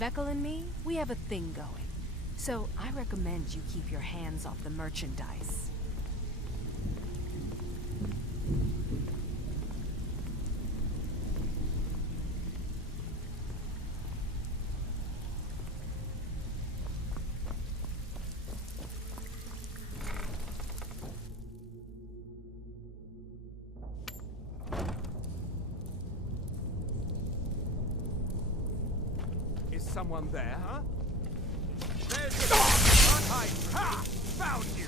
Vekel and me, we have a thing going. So I recommend you keep your hands off the merchandise. Someone there, huh? There's the ha! Found you!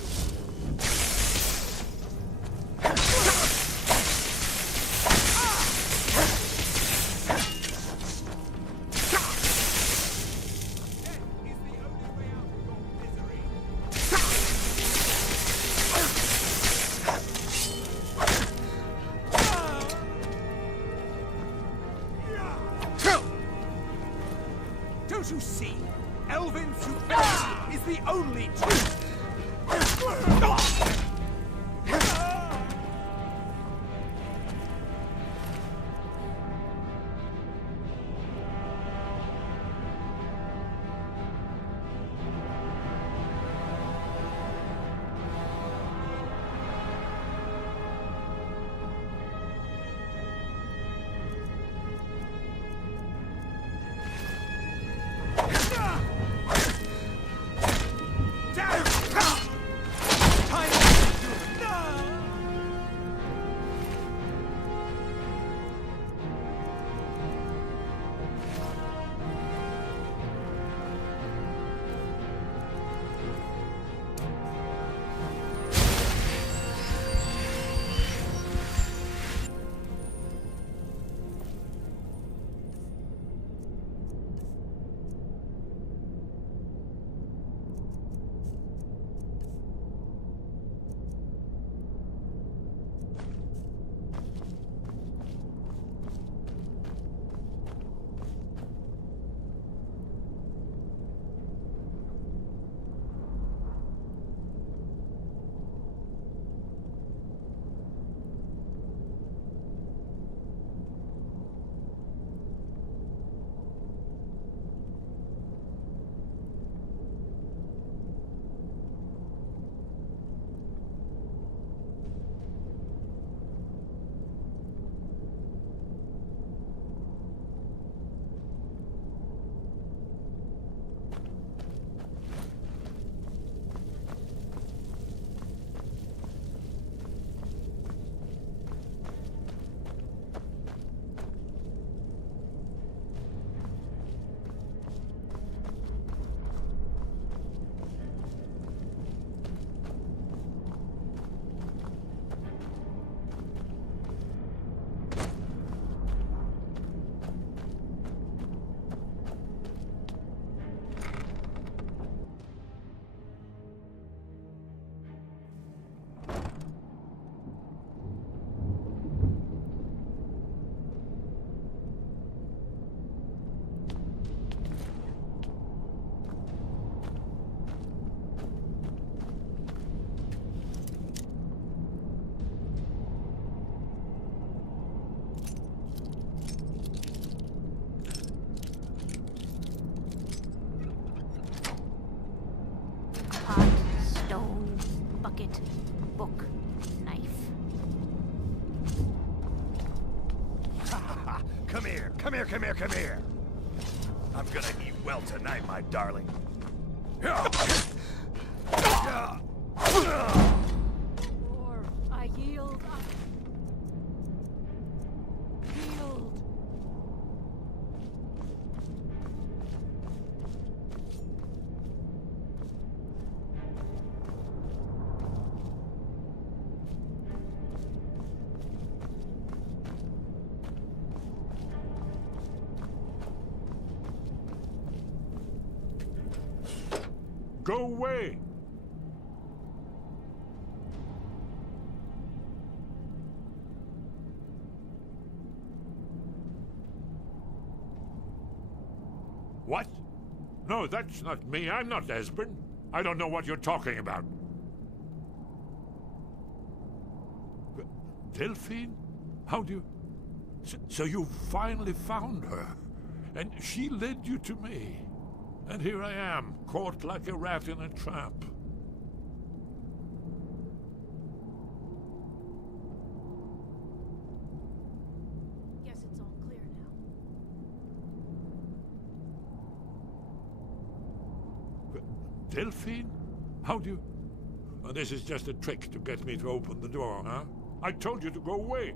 Don't you see? Elven supremacy is the only truth! bucket, book, knife. Come here, come here, come here, come here. I'm gonna eat well tonight, my darling. Or I yield. Yield. Go away! What? No, that's not me. I'm not Esbern. I don't know what you're talking about. Delphine? How do you... So you finally found her? And she led you to me. And here I am, caught like a rat in a trap. Guess it's all clear now. Delphine? How do you... Oh, this is just a trick to get me to open the door, huh? I told you to go away.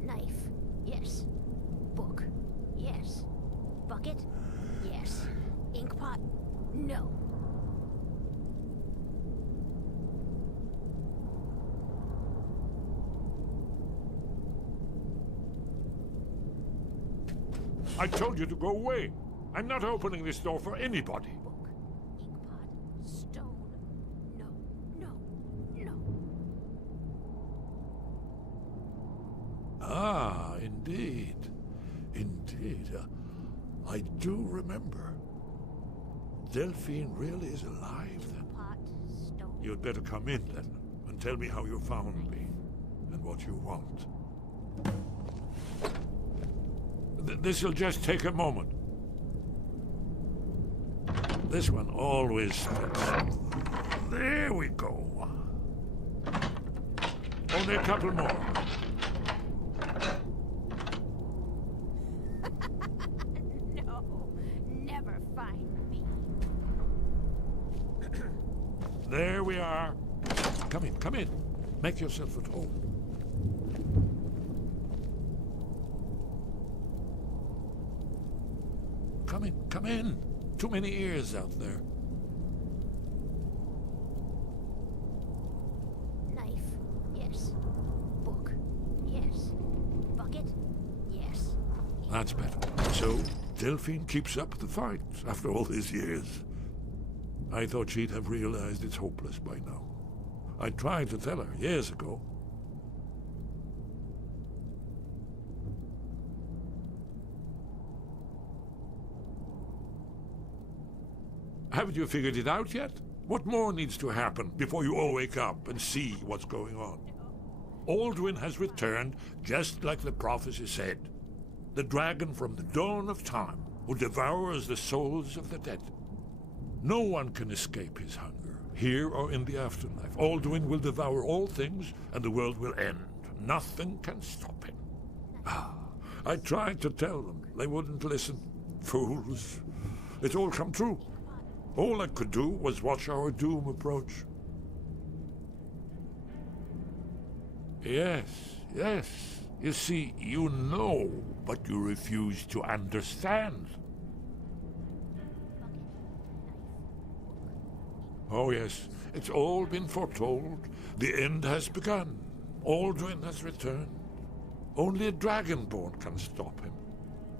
Knife. Yes. Book. Yes. Bucket. Yes. Inkpot. No. I told you to go away. I'm not opening this door for anybody. Book. Inkpot. Stone. No. No. No. Ah, indeed. Indeed. I do remember. Delphine really is alive, then. Pot. Stone. You'd better come in, then, and tell me how you found me, and what you want. This'll just take a moment. This one always sticks. There we go. Only a couple more. No. Never find me. There we are. Come in, come in. Make yourself at home. Come in, come in. Too many ears out there. Knife. Yes. Book. Yes. Bucket. Yes. That's better. So, Delphine keeps up the fight after all these years. I thought she'd have realized it's hopeless by now. I tried to tell her years ago. Haven't you figured it out yet? What more needs to happen before you all wake up and see what's going on? Alduin has returned just like the prophecy said. The dragon from the dawn of time who devours the souls of the dead. No one can escape his hunger, here or in the afterlife. Alduin will devour all things and the world will end. Nothing can stop him. Ah, I tried to tell them. They wouldn't listen. Fools. It's all come true. All I could do was watch our doom approach. Yes, yes. You see, you know, but you refuse to understand. Oh yes, it's all been foretold. The end has begun. Alduin has returned. Only a dragonborn can stop him.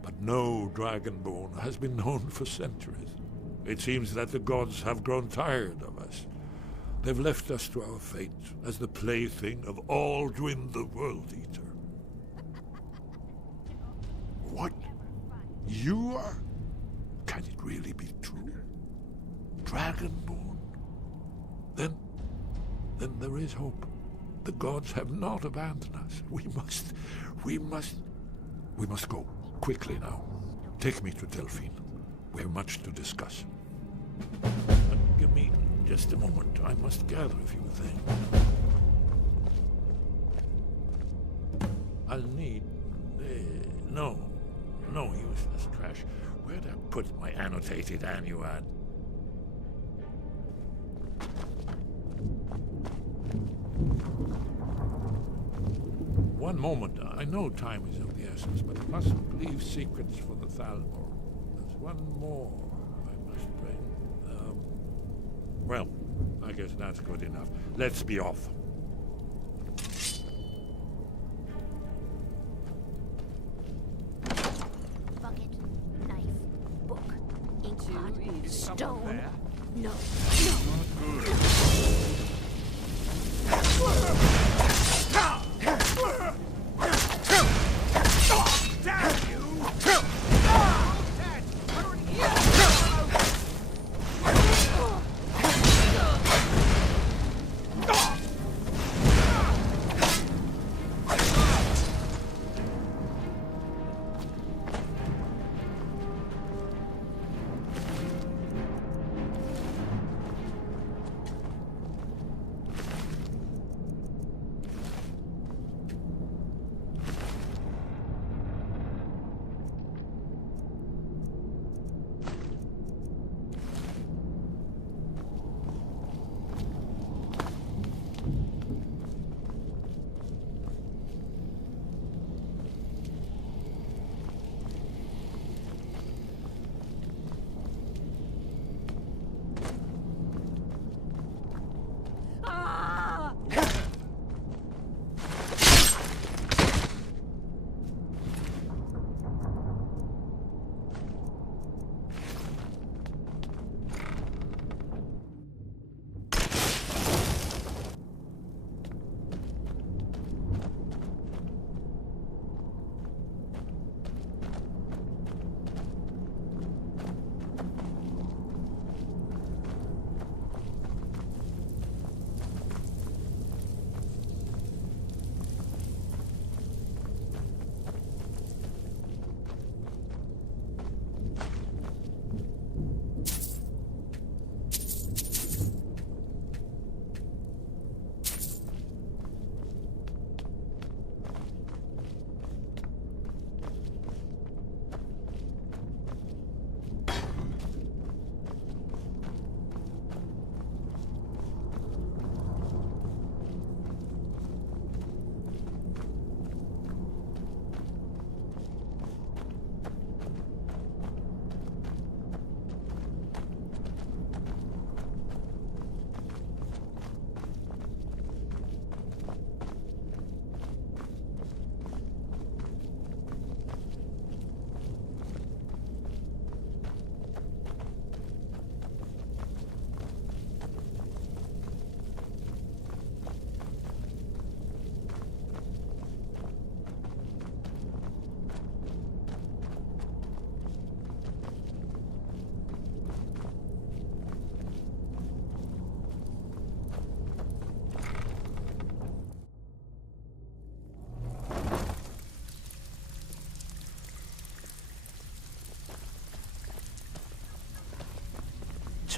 But no dragonborn has been known for centuries. It seems that the gods have grown tired of us. They've left us to our fate as the plaything of Alduin the World Eater. What? You are? Can it really be true? Dragonborn? Then there is hope. The gods have not abandoned us. We must go. Quickly now. Take me to Delphine. We have much to discuss. Give me just a moment. I must gather a few things. I'll need... no useless trash. Where'd I put my annotated annuad? One moment. I know time is of the essence, but I mustn't leave secrets for the Thalmor. There's one more I must bring. Well, I guess that's good enough. Let's be off. Bucket. Knife. Book. Inkpot. Stone. There? No. Damn you! Oh, Dad! You're an idiot!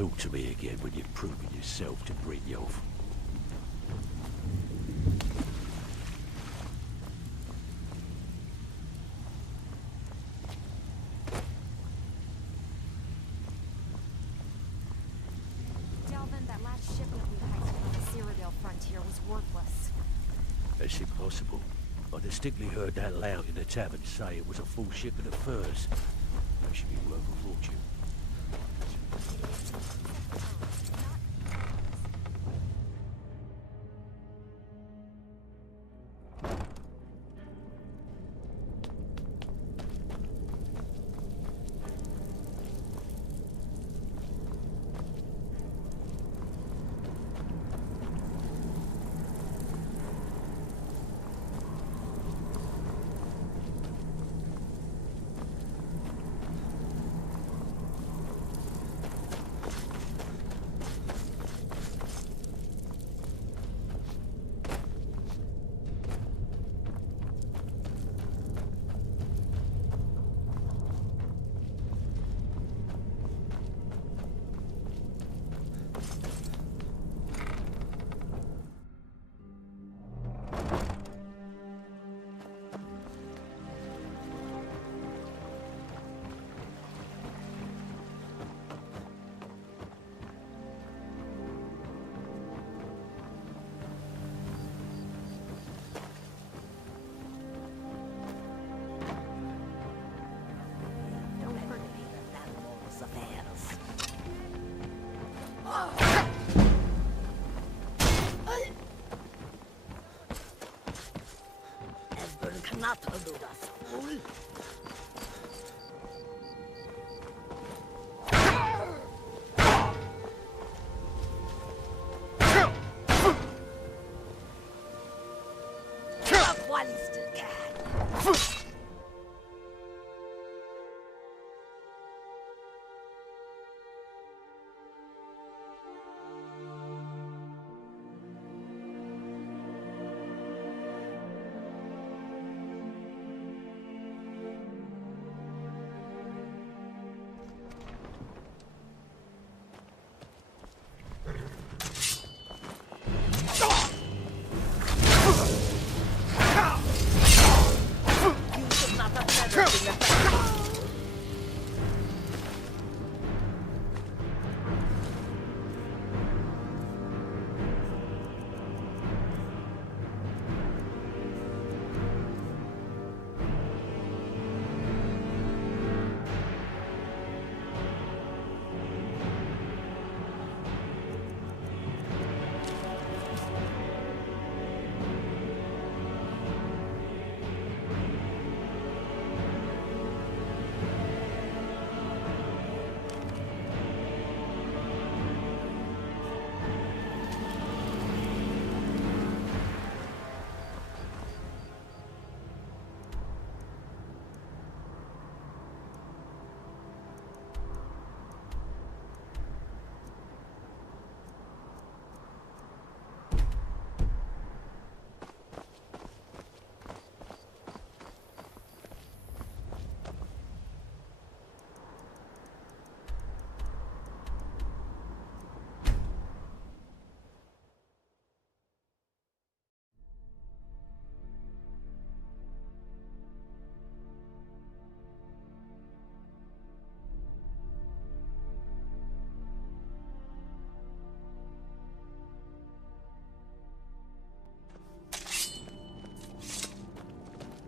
talk to me again when you've proven yourself to Brynjolf. Delvin, that last shipment we heisted on the Cyrodiil frontier was worthless. That's impossible. I distinctly heard that lout in the tavern say it was a full shipment of furs. That should be worth a fortune. Cannot do that, fool. While he still can.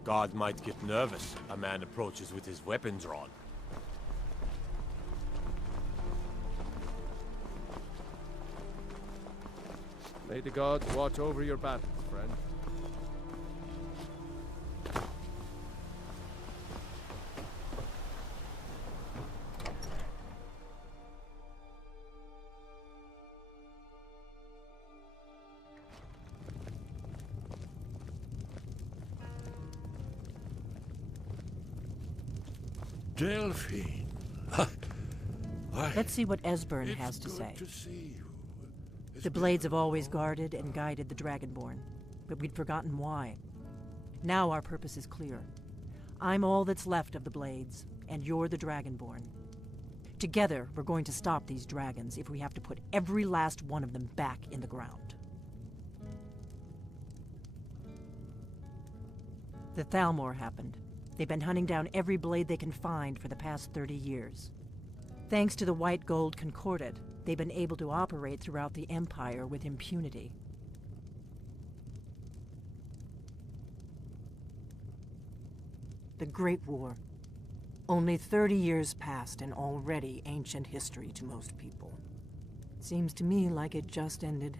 Guard might get nervous. A man approaches with his weapon drawn. May the gods watch over your battles, friend. Delphine. Let's see what Esbern has to say. See you. The Blades have always guarded and guided the Dragonborn, but we'd forgotten why. Now our purpose is clear. I'm all that's left of the Blades, and you're the Dragonborn. Together, we're going to stop these dragons if we have to put every last one of them back in the ground. The Thalmor happened. They've been hunting down every blade they can find for the past 30 years. Thanks to the White Gold Concordat, they've been able to operate throughout the Empire with impunity. The Great War. Only 30 years passed and already ancient history to most people. Seems to me like it just ended.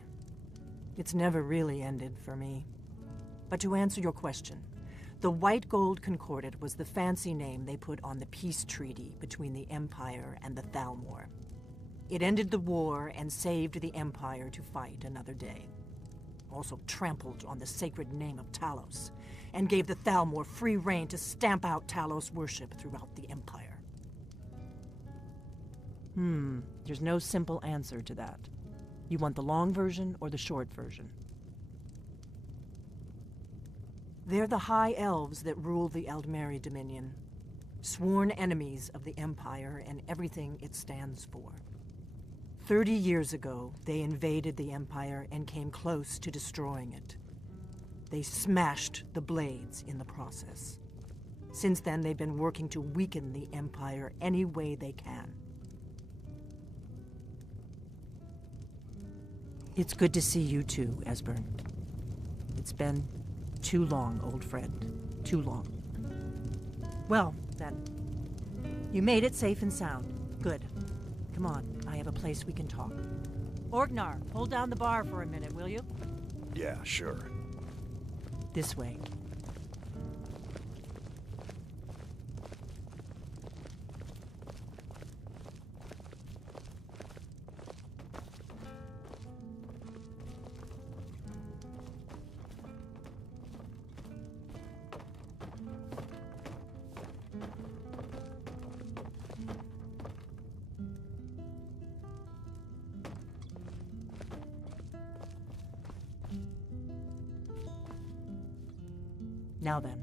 It's never really ended for me. But to answer your question, the White Gold Concordat was the fancy name they put on the peace treaty between the Empire and the Thalmor. It ended the war and saved the Empire to fight another day. Also trampled on the sacred name of Talos, and gave the Thalmor free rein to stamp out Talos worship throughout the Empire. There's no simple answer to that. You want the long version or the short version? They're the High Elves that rule the Eldmeri Dominion, sworn enemies of the Empire and everything it stands for. 30 years ago, they invaded the Empire and came close to destroying it. They smashed the blades in the process. Since then, they've been working to weaken the Empire any way they can. It's good to see you too, Esbern. It's been too long, old friend. Too long. Well, then. You made it safe and sound. Good. Come on, I have a place we can talk. Orgnar, hold down the bar for a minute, will you? Yeah, sure. This way. Now then,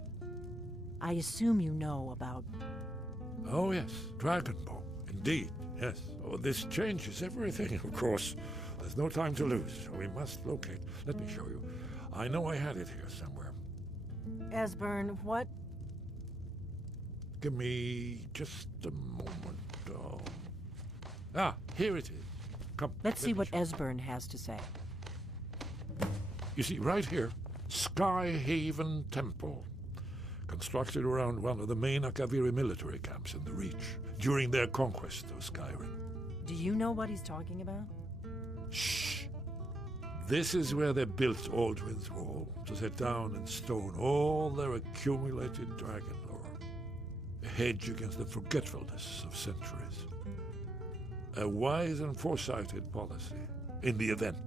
I assume you know about... Oh yes, Dragonborn. Indeed, yes. Oh, this changes everything, of course. There's no time to lose. We must locate. Let me show you. I know I had it here somewhere. Esbern, what? Give me just a moment. Here it is. Come. Let's let see me what show you. Esbern has to say. You see, right here, Skyhaven Temple, constructed around one of the main Akaviri military camps in the Reach during their conquest of Skyrim. Do you know what he's talking about? Shh! This is where they built Aldrin's Wall, to set down in stone all their accumulated dragon lore. A hedge against the forgetfulness of centuries. A wise and foresighted policy in the event.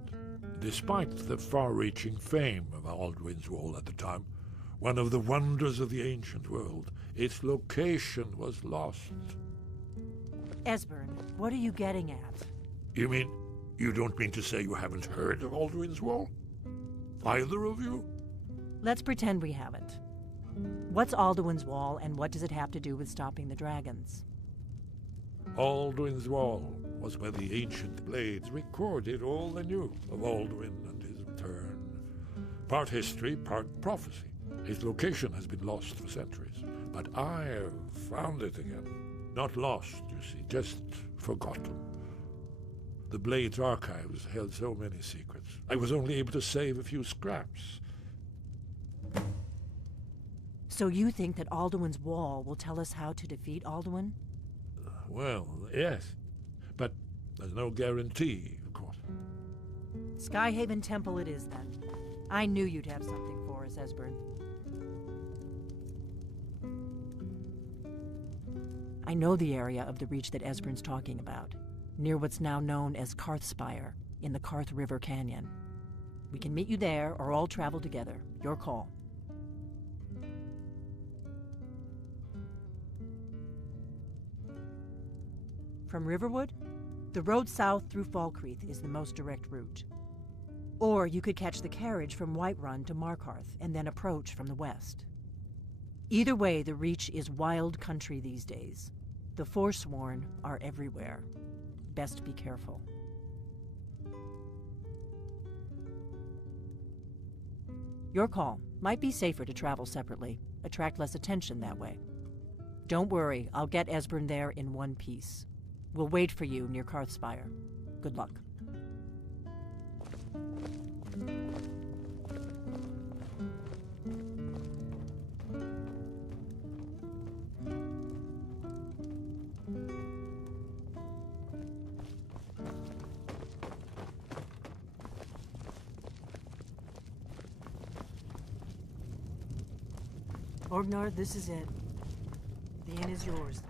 Despite the far-reaching fame of Aldrin's Wall at the time, one of the wonders of the ancient world, its location was lost. Esbern, what are you getting at? You mean, you don't mean to say you haven't heard of Aldrin's Wall? Either of you? Let's pretend we haven't. What's Alduin's Wall, and what does it have to do with stopping the dragons? Aldrin's Wall was where the ancient blades recorded all they knew of Aldrin and his return. Part history, part prophecy. His location has been lost for centuries, but I have found it again. Not lost, you see, just forgotten. The Blade's archives held so many secrets. I was only able to save a few scraps. So you think that Alduin's Wall will tell us how to defeat Alduin? Well, yes, but there's no guarantee, of course. Skyhaven Temple it is, then. I knew you'd have something for us, Esbern. I know the area of the Reach that Esbern's talking about, near what's now known as Karthspire, in the Karth River Canyon. We can meet you there, or all travel together. Your call. From Riverwood, the road south through Falkreath is the most direct route. Or you could catch the carriage from Whiterun to Markarth and then approach from the west. Either way, the Reach is wild country these days. The Forsworn are everywhere. Best be careful. Your call. Might be safer to travel separately. Attract less attention that way. Don't worry, I'll get Esbern there in one piece. We'll wait for you near Karthspire. Good luck. Orgnar, this is it. The inn is yours.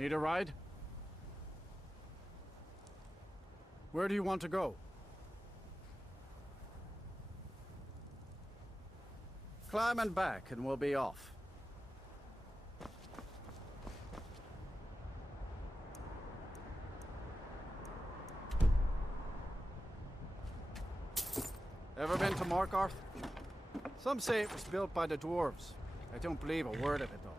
Need a ride? Where do you want to go? Climb and back and we'll be off. Ever been to Markarth? Some say it was built by the dwarves. I don't believe a word of it though.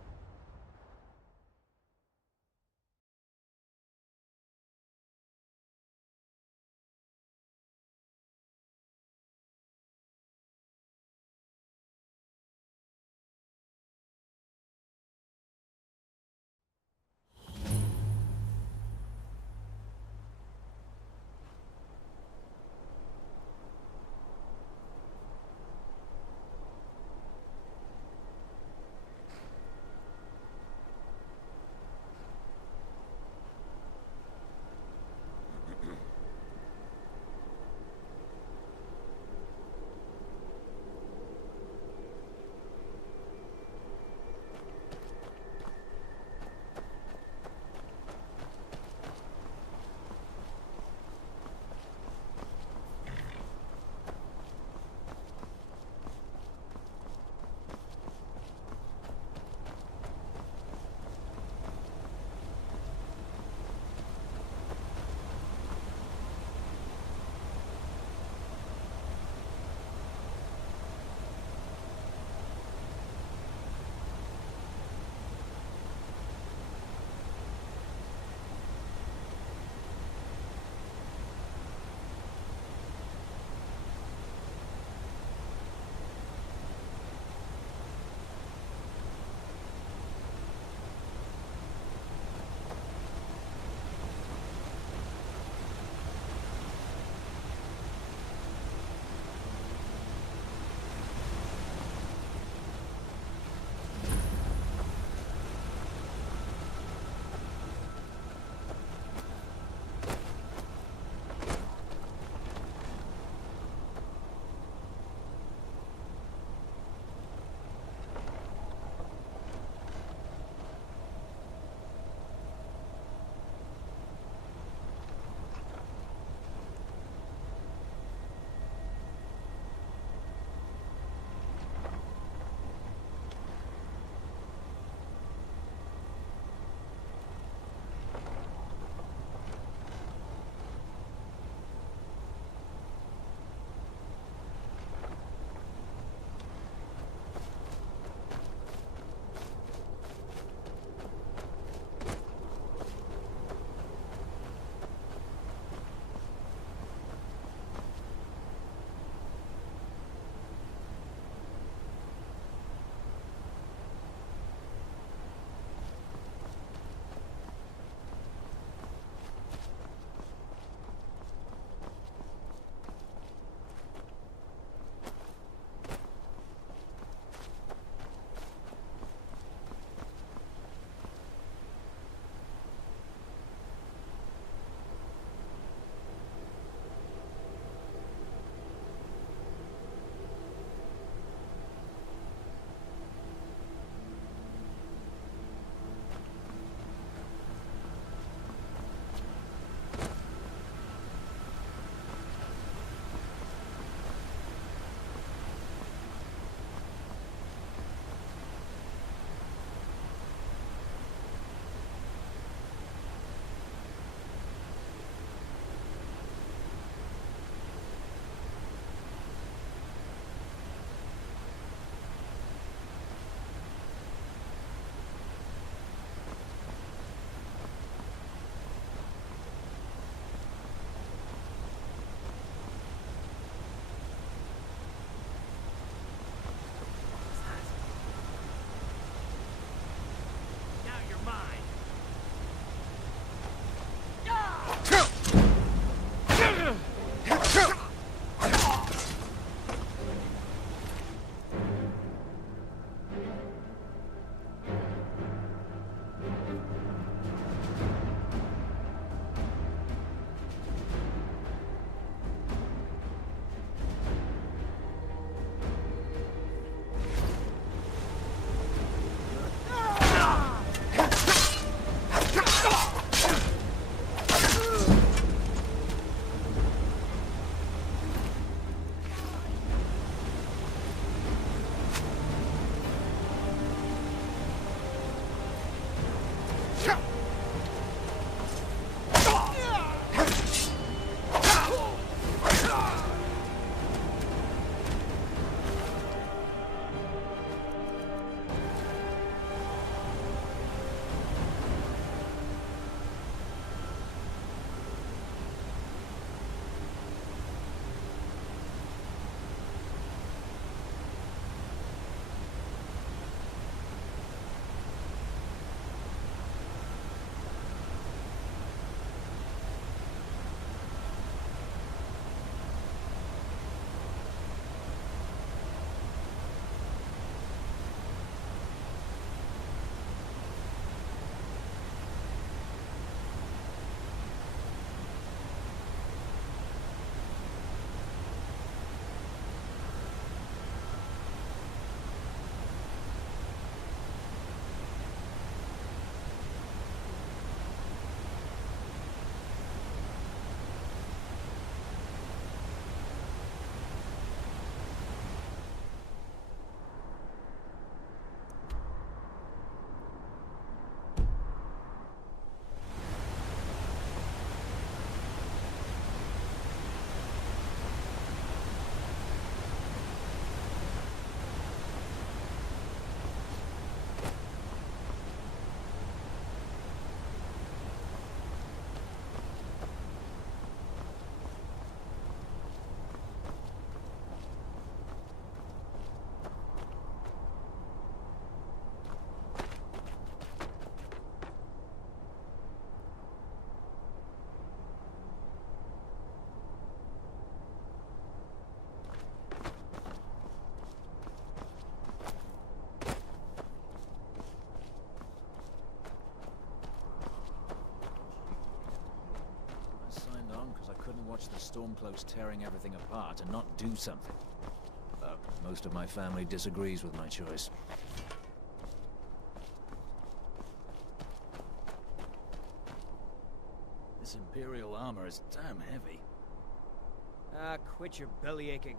Stormcloak's tearing everything apart and not do something. But most of my family disagrees with my choice. This Imperial armor is damn heavy. Ah, quit your belly aching.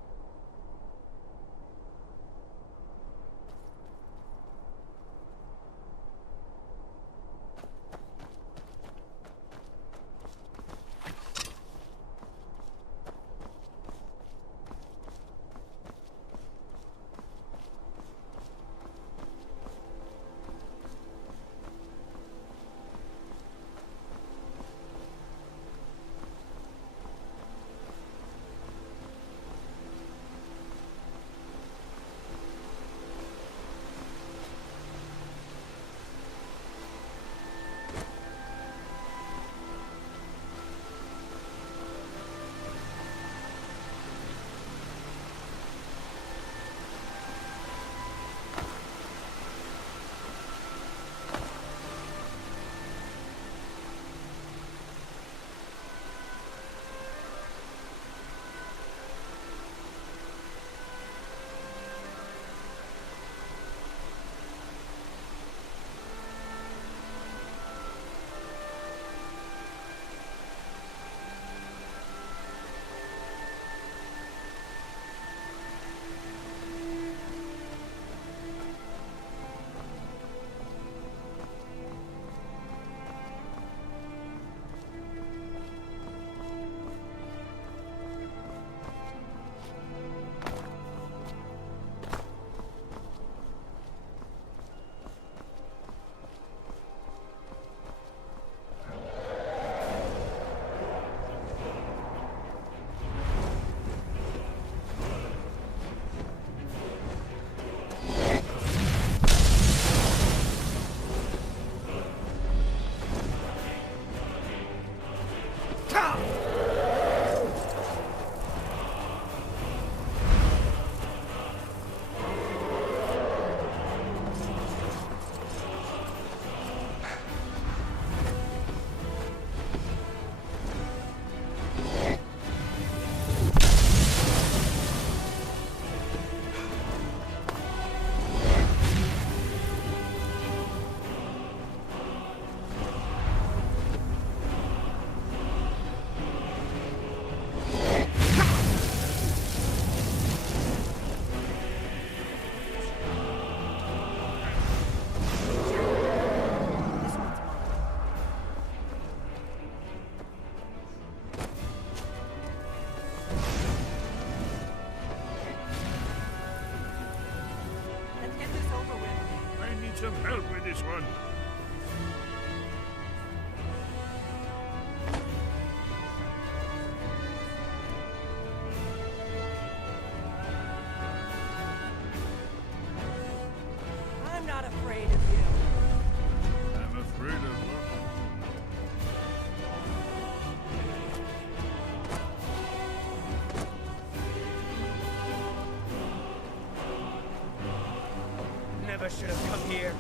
Some help with this one. I'm not afraid of you. I'm afraid of what? Never should have come here.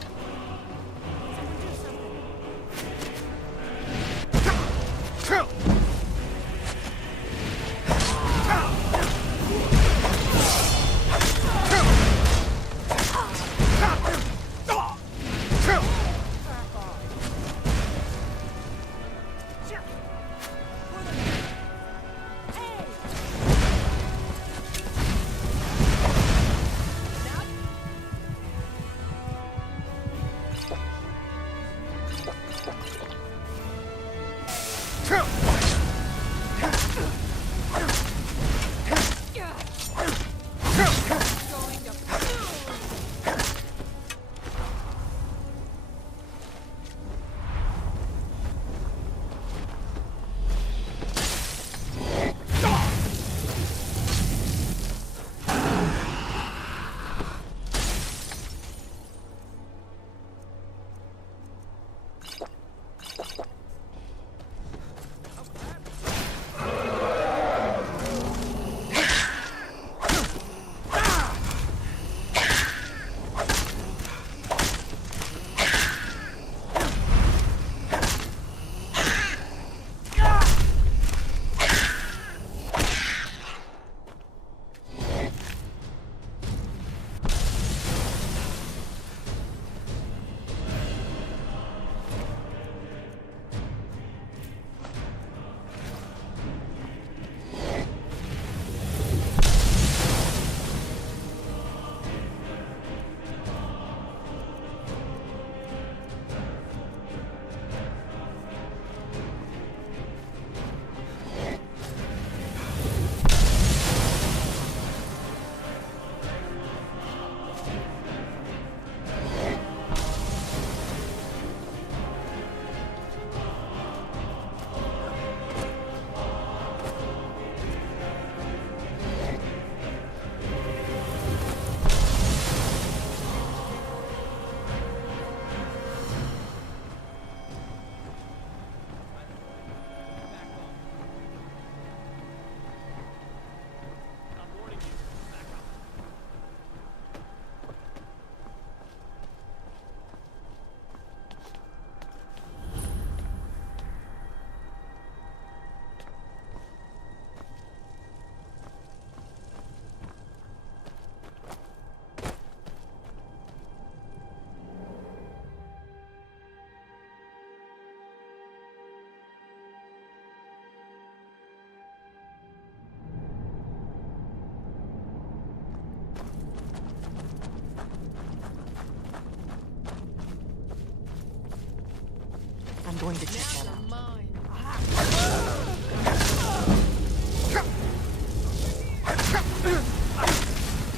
I'm going to check that out. Mine.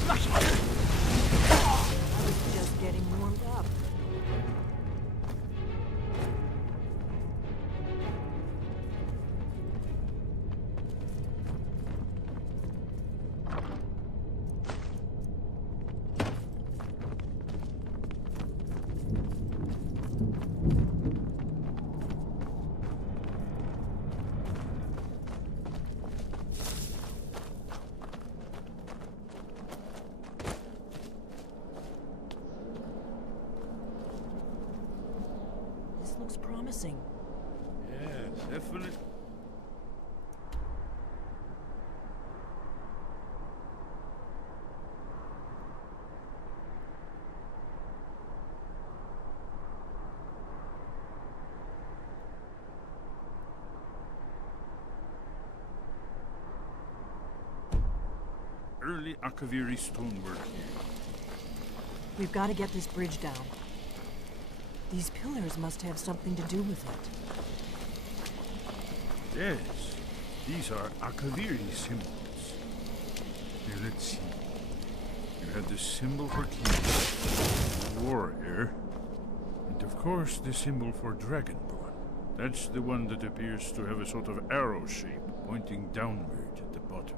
I was just getting warmed up. This looks promising. Yes, definitely. Early Akaviri stonework here. We've got to get this bridge down. These pillars must have something to do with it. Yes, these are Akaviri symbols. Here, let's see. You have the symbol for king, warrior, and of course the symbol for dragonborn. That's the one that appears to have a sort of arrow shape pointing downward at the bottom.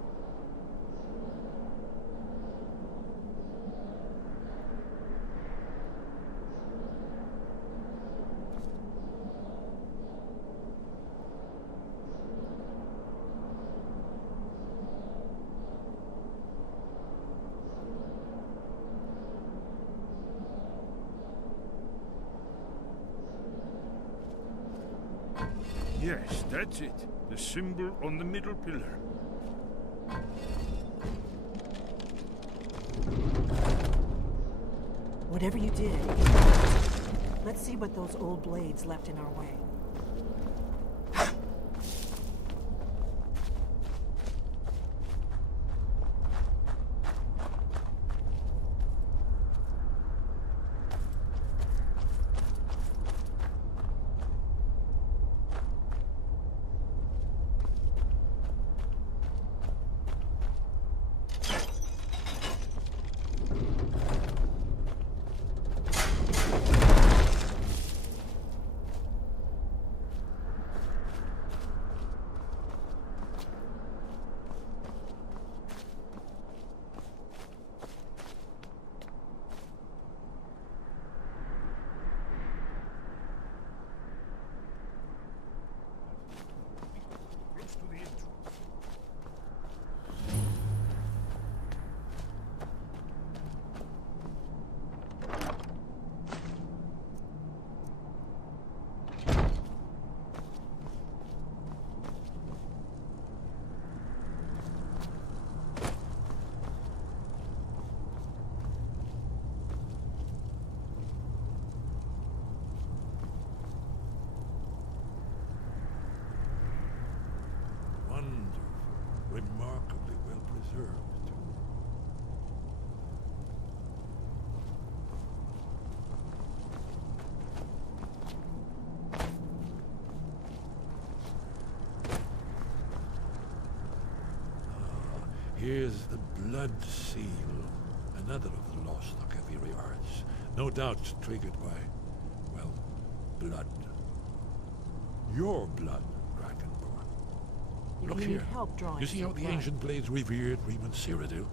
Yes, that's it. The symbol on the middle pillar. Whatever you did, let's see what those old blades left in our way. Remarkably well preserved. Here's the blood seal, another of the lost Akaviri arts, no doubt triggered by, well, blood. Your blood, Dragonborn. If Look you here. need help drawing You see how some the blood. ancient blades revered Riemann Cyrodiil?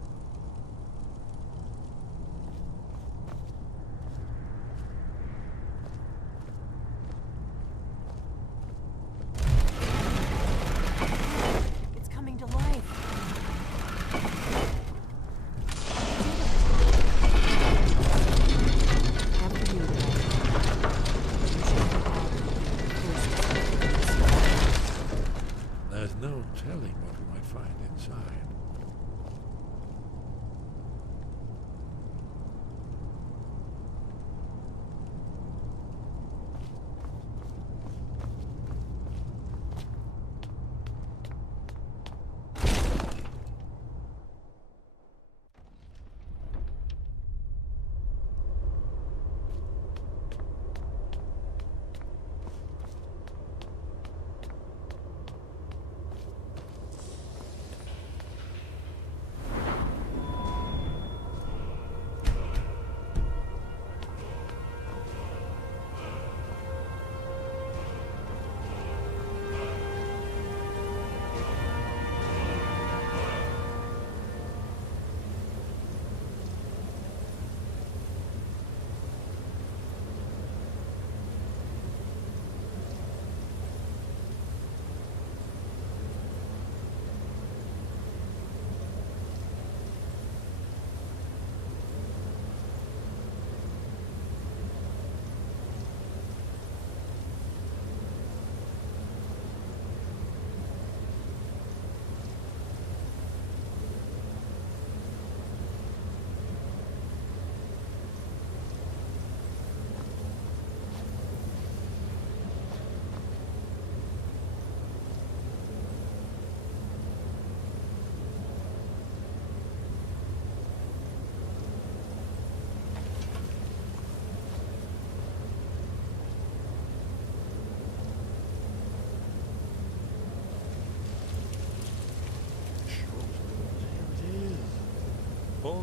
It's coming to life. After you, you should have all There's no telling what we might find inside.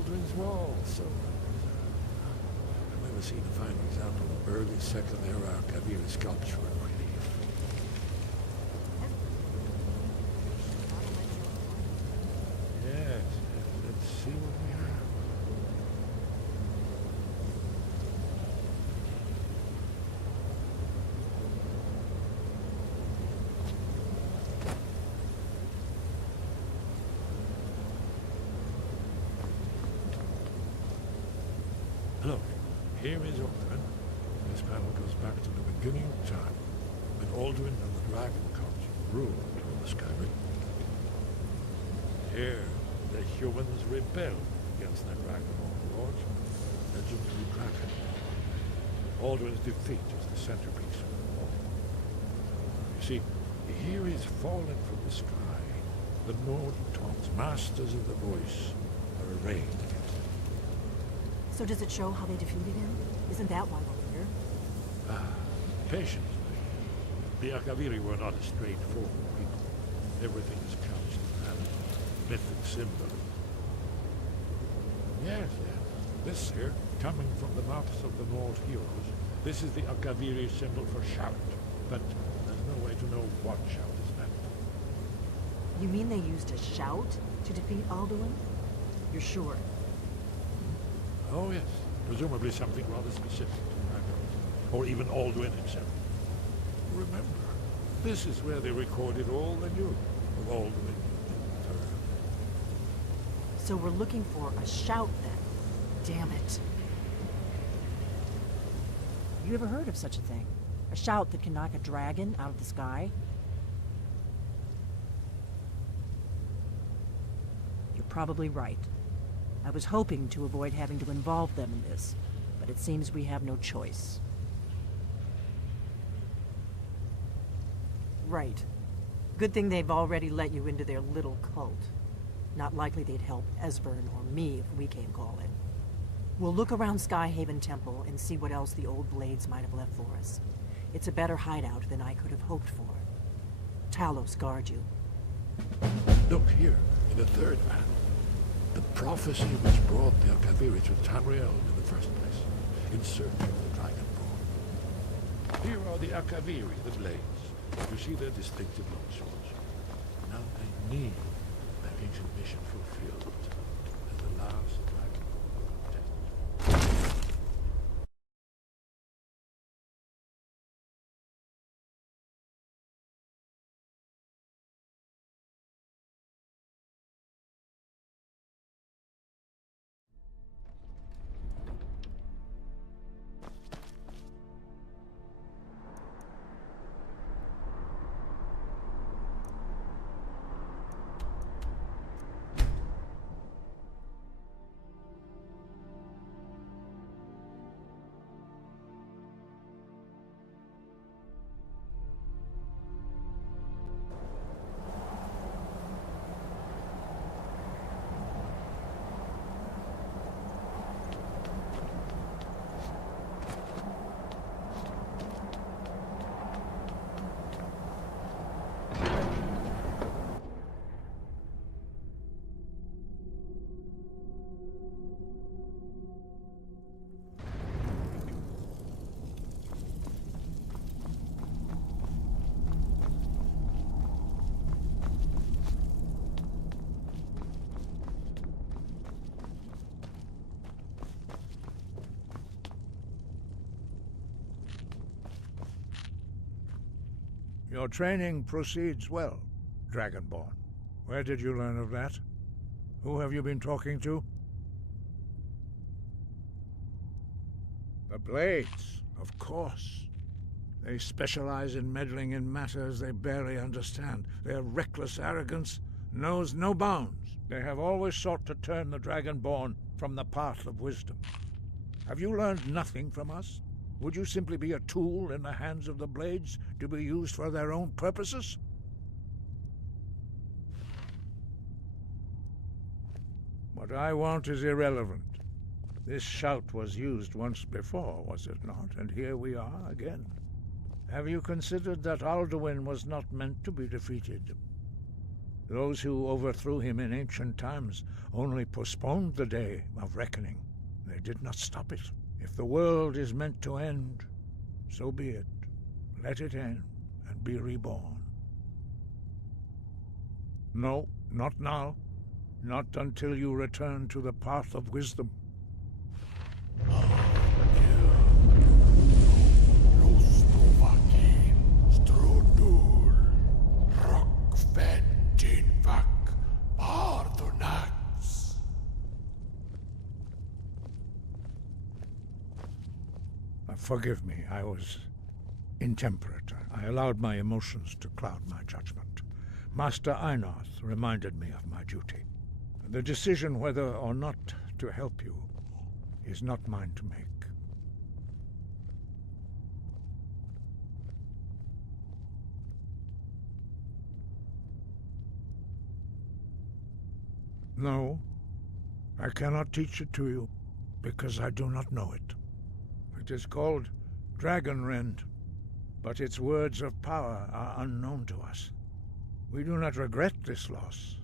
Aldrin's wall, so I've never seen a fine example of early Second Era Kaviri sculpture in relief. Yes, let's see what we have. Look, here is Aldrin. This panel goes back to the beginning of time, when Aldrin and the Dragon Cult ruled over Skyrim. Here, the humans rebelled against their dragon overlord, legendary dragon. Aldrin's defeat is the centerpiece of the wall. You see, here is fallen from the sky. The Nordtons, masters of the voice, are arrayed against him. So does it show how they defeated him? Isn't that why we're here? Patience. The Akaviri were not a straightforward people. Everything is couched in mythic symbol. Yes. This here, coming from the mouths of the Nord heroes, this is the Akaviri symbol for shout. But there's no way to know what shout is meant. You mean they used a shout to defeat Alduin? You're sure? Oh yes, presumably something rather specific to Ragnar, or even Alduin himself. Remember, this is where they recorded all they knew of Alduin and her. So we're looking for a shout then. Damn it. You ever heard of such a thing? A shout that can knock a dragon out of the sky? You're probably right. I was hoping to avoid having to involve them in this, but it seems we have no choice. Right. Good thing they've already let you into their little cult. Not likely they'd help Esbern or me if we came calling. We'll look around Skyhaven Temple and see what else the old blades might have left for us. It's a better hideout than I could have hoped for. Talos guard you. Look here, in the third panel. The prophecy which brought the Akaviri to Tamriel in the first place, in search of the Dragonborn. Here are the Akaviri, the blades. You see their distinctive longswords. Now they need that ancient mission fulfilled as the last Dragonborn tested. Your training proceeds well, Dragonborn. Where did you learn of that? Who have you been talking to? The Blades, of course. They specialize in meddling in matters they barely understand. Their reckless arrogance knows no bounds. They have always sought to turn the Dragonborn from the path of wisdom. Have you learned nothing from us? Would you simply be a tool in the hands of the Blades to be used for their own purposes? What I want is irrelevant. This shout was used once before, was it not? And here we are again. Have you considered that Alduin was not meant to be defeated? Those who overthrew him in ancient times only postponed the day of reckoning. They did not stop it. If the world is meant to end, so be it. Let it end and be reborn. No, not now. Not until you return to the path of wisdom. Forgive me, I was intemperate. I allowed my emotions to cloud my judgment. Master Einarth reminded me of my duty. The decision whether or not to help you is not mine to make. No, I cannot teach it to you, because I do not know it. It is called Dragonrend, but its words of power are unknown to us. We do not regret this loss.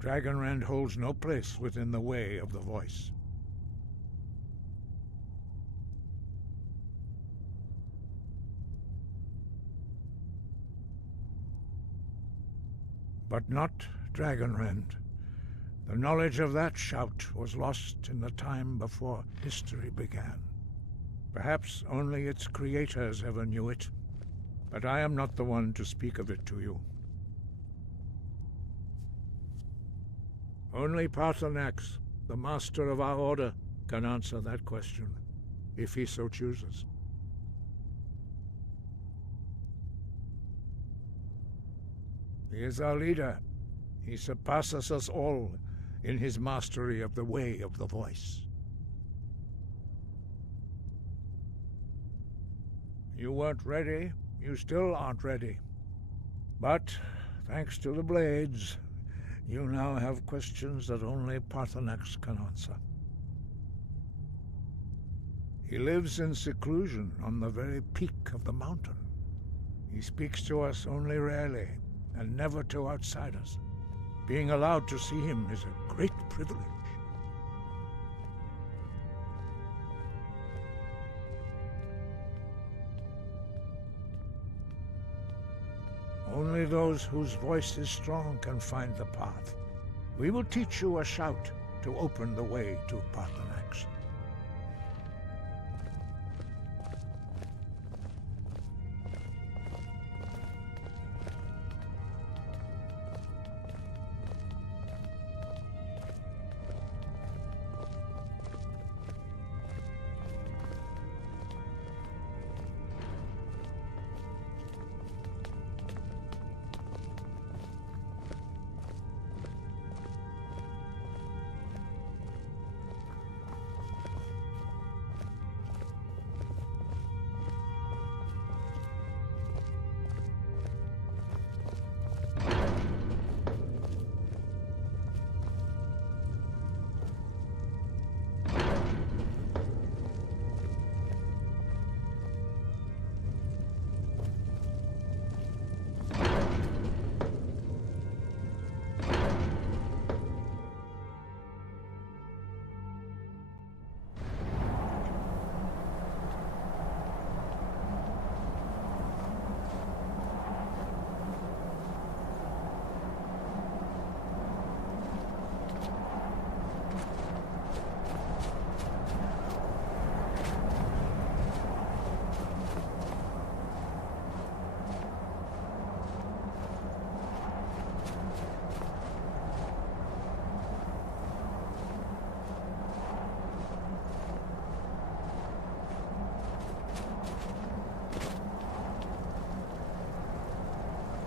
Dragonrend holds no place within the way of the voice. But not Dragonrend. The knowledge of that shout was lost in the time before history began. Perhaps only its creators ever knew it, but I am not the one to speak of it to you. Only Paarthurnax, the master of our order, can answer that question, if he so chooses. He is our leader. He surpasses us all in his mastery of the way of the voice. You weren't ready. You still aren't ready. But, thanks to the blades, you now have questions that only Paarthurnax can answer. He lives in seclusion on the very peak of the mountain. He speaks to us only rarely, and never to outsiders. Being allowed to see him is a great privilege. Only those whose voice is strong can find the path. We will teach you a shout to open the way to Paarthurnax.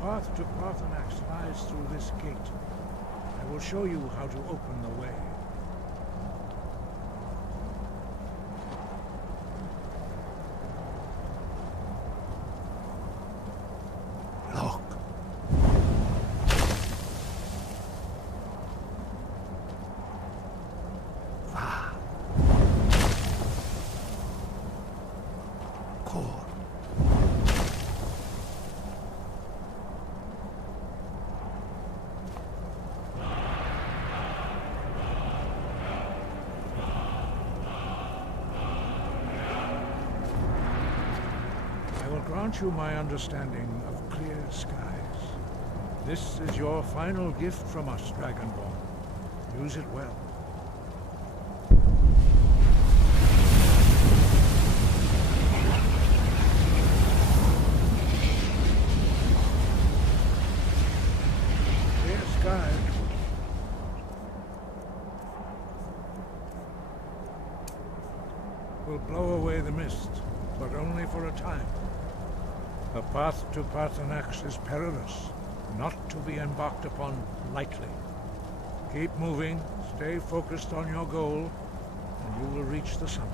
The path to Paarthurnax lies through this gate. I will show you how to open the way. Look. I will grant you my understanding of clear skies. This is your final gift from us, Dragonborn. Use it well. Clear skies. Will blow away the mist, but only for a time. The path to Paarthurnax is perilous, not to be embarked upon lightly. Keep moving, stay focused on your goal, and you will reach the summit.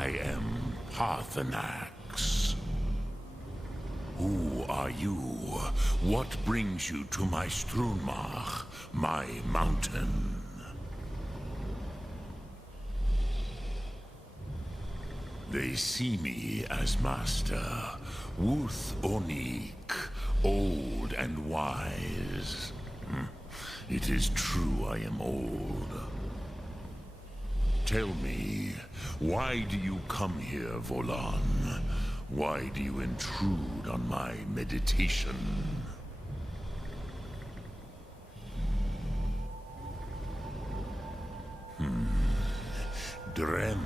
I am Parthenax. Who are you? What brings you to my Strunmach, my mountain? They see me as master, Wuth Onik, old and wise. It is true I am old. Tell me, why do you come here, Volan? Why do you intrude on my meditation? Drem.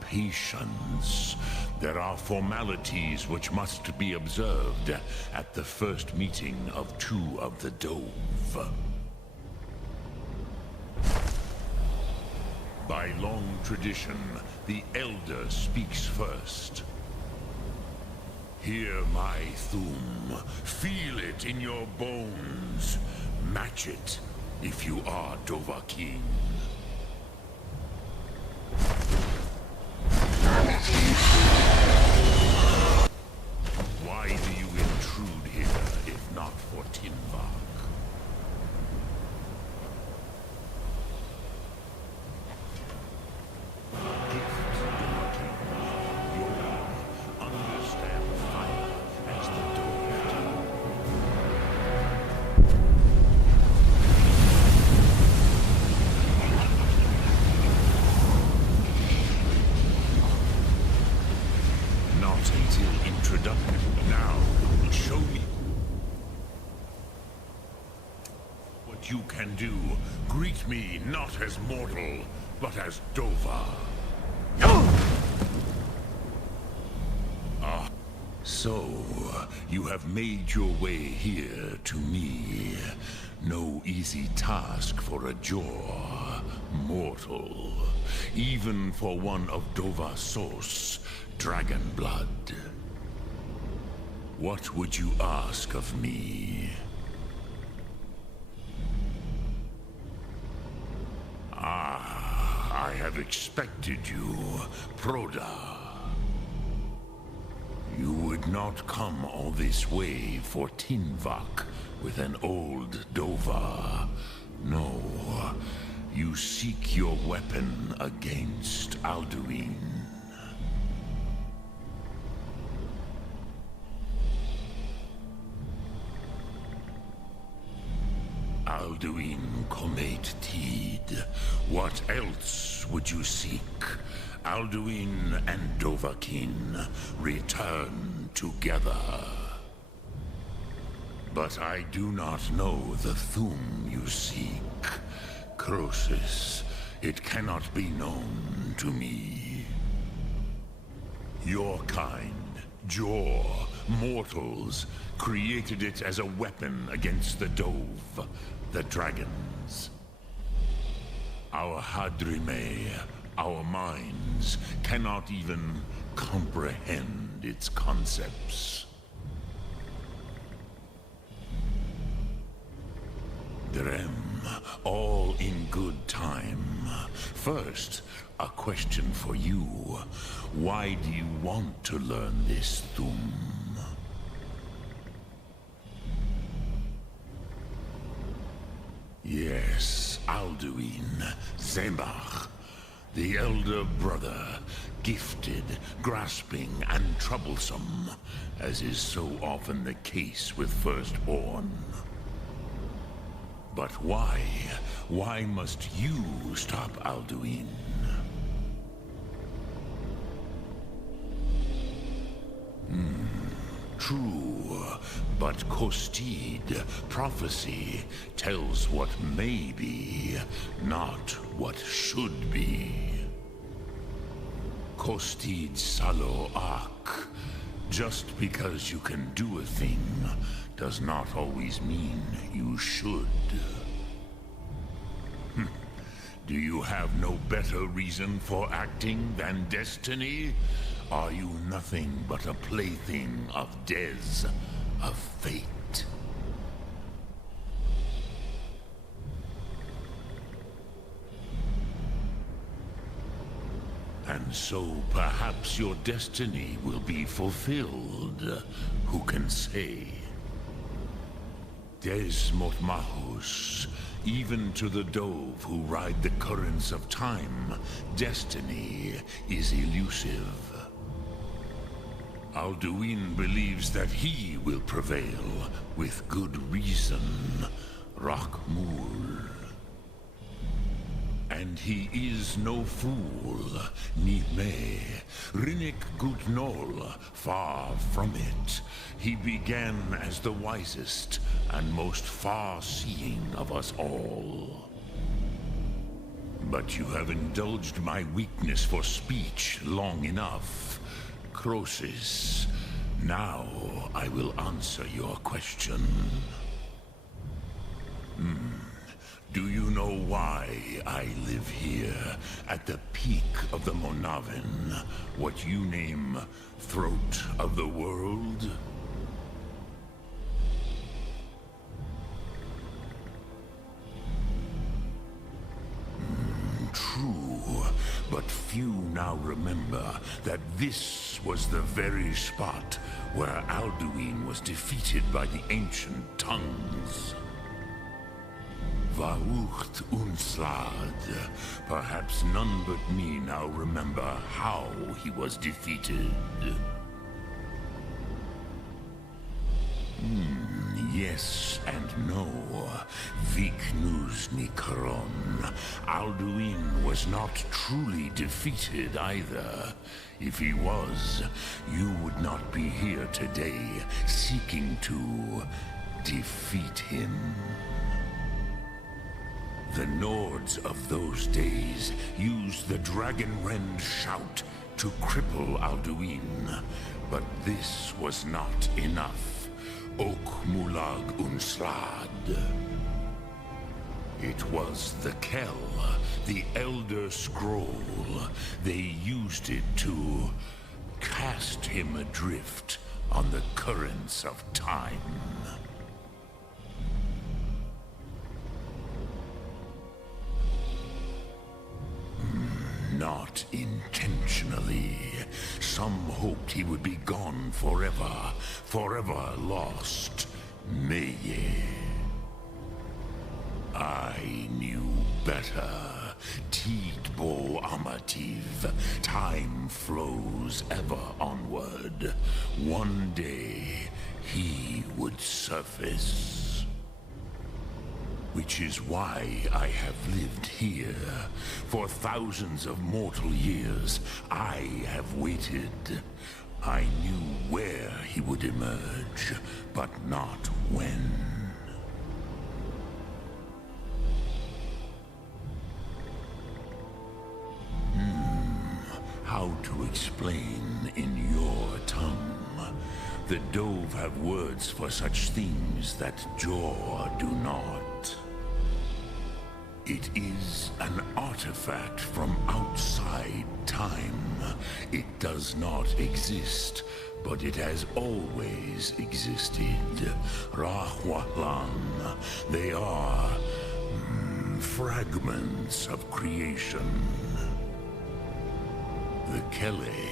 Patience. There are formalities which must be observed at the first meeting of two of the Dove. By long tradition, the Elder speaks first. Hear my Thum. Feel it in your bones. Match it if you are Dovahkiin. Why do you intrude here, if not for Tinvak? Understand fire as the Dove do. Not until introduction. Now, show me what you can do. Greet me not as mortal, but as Dova. Ah, so you have made your way here to me. No easy task for a Jor, mortal. Even for one of Dova Sos, dragon blood. What would you ask of me? Ah, I have expected you, Proda. You would not come all this way for Tinvak with an old Dova. No, you seek your weapon against Alduin. Alduin Comet Tid. What else would you seek? Alduin and Dovahkiin return together. But I do not know the Thum you seek. Croesus, it cannot be known to me. Your kind, Jor, mortals, created it as a weapon against the Dove, the dragons. Our Hadrime, our minds, cannot even comprehend its concepts. Drem, all in good time. First, a question for you. Why do you want to learn this Thum? Yes, Alduin, Zemach, the elder brother, gifted, grasping, and troublesome, as is so often the case with Firstborn. But why? Why must you stop Alduin? True, but Kostid, prophecy, tells what may be, not what should be. Kostid Salo Ak. Just because you can do a thing does not always mean you should. Do you have no better reason for acting than destiny? Are you nothing but a plaything of Dez, of fate? And so perhaps your destiny will be fulfilled. Who can say? Des Motmahus, even to the dove who ride the currents of time, destiny is elusive. Alduin believes that he will prevail, with good reason. Rakmul. And he is no fool, Nime, Rinnik Gutnol, far from it. He began as the wisest and most far-seeing of us all. But you have indulged my weakness for speech long enough. Croesus, now I will answer your question. Do you know why I live here, at the peak of the Monavin, what you name Throat of the World? True, but few now remember that this was the very spot where Alduin was defeated by the ancient tongues. Vaucht Unslad. Perhaps none but me now remember how he was defeated. Yes and no. Viknus Nikaron. Alduin was not truly defeated either. If he was, you would not be here today seeking to defeat him. The Nords of those days used the Dragonrend shout to cripple Alduin, but this was not enough. Ok Mulag Unslad. It was the Kell, the Elder Scroll. They used it to cast him adrift on the currents of time. Not intentionally. Some hoped he would be gone forever, forever lost. Meye. I knew better. Tidbo Amativ. Time flows ever onward. One day, he would surface. Which is why I have lived here. For thousands of mortal years, I have waited. I knew where he would emerge, but not when. How to explain in your tongue? The Dove have words for such things that Jor do not. It is an artifact from outside time. It does not exist, but it has always existed. Rahwalan. They are fragments of creation. The Kele,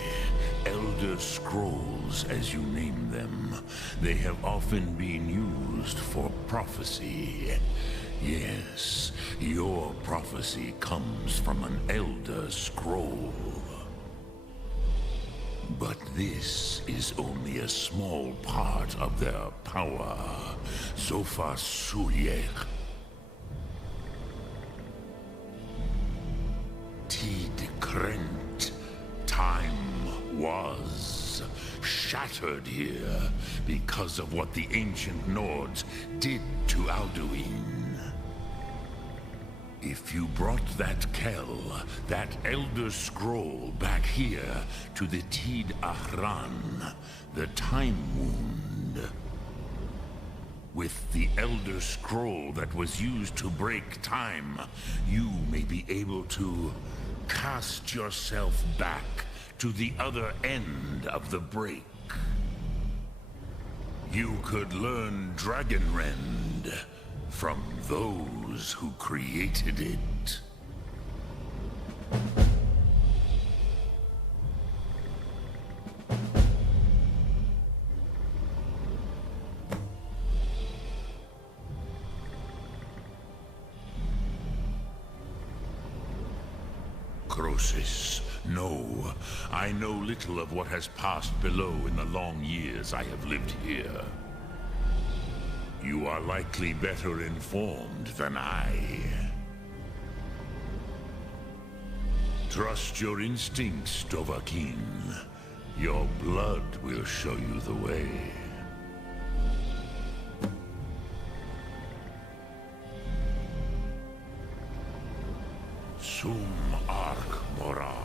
Elder Scrolls as you name them, they have often been used for prophecy. Yes, your prophecy comes from an Elder Scroll. But this is only a small part of their power. Zofa Sulyek. Tid Krent. Time was shattered here because of what the ancient Nords did to Alduin. If you brought that Kell, that Elder Scroll back here to the Tid Ahran, the Time Wound, with the Elder Scroll that was used to break time, you may be able to cast yourself back to the other end of the break. You could learn Dragonrend from those who created it. Croesus. No, I know little of what has passed below in the long years I have lived here. You are likely better informed than I. Trust your instincts, Dovahkiin. Your blood will show you the way. Sum Arc Mora.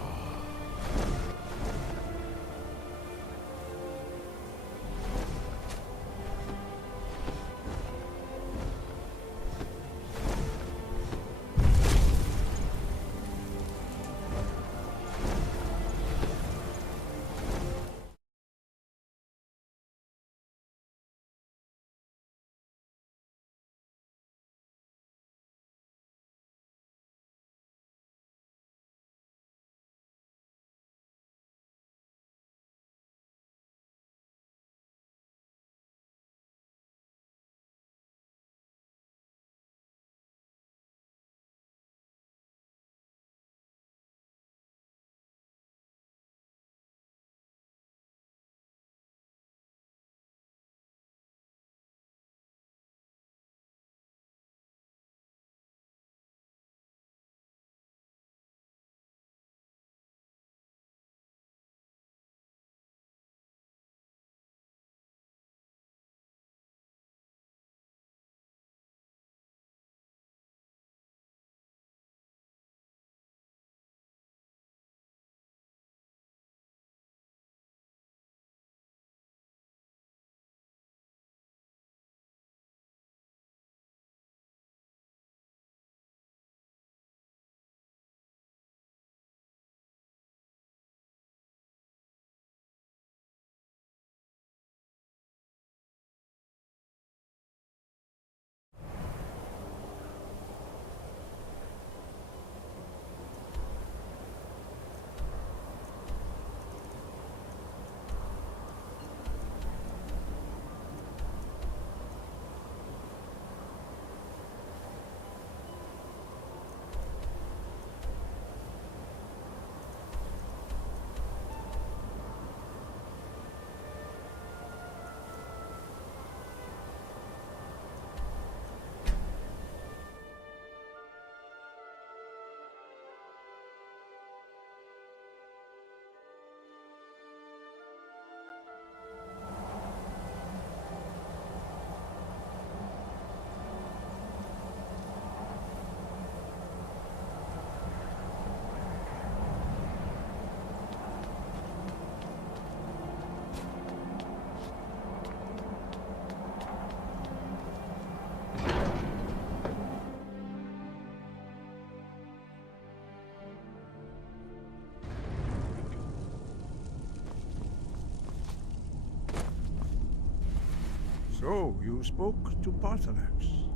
So, you spoke to Paarthurnax.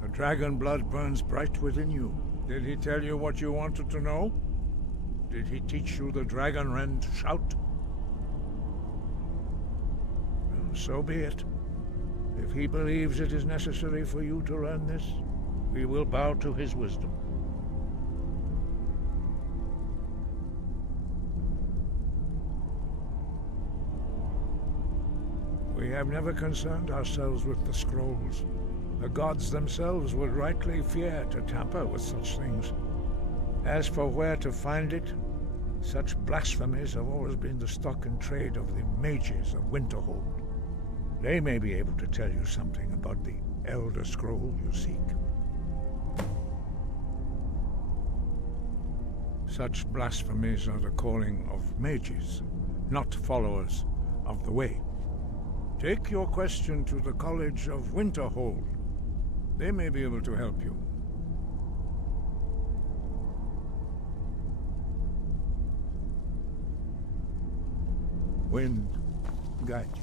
The dragon blood burns bright within you. Did he tell you what you wanted to know? Did he teach you the dragon rend shout? Well, so be it. If he believes it is necessary for you to learn this, we will bow to his wisdom. We have never concerned ourselves with the scrolls. The gods themselves would rightly fear to tamper with such things. As for where to find it, such blasphemies have always been the stock and trade of the mages of Winterhold. They may be able to tell you something about the Elder Scroll you seek. Such blasphemies are the calling of mages, not followers of the Way. Take your question to the College of Winterhold. They may be able to help you. Wind, guide you.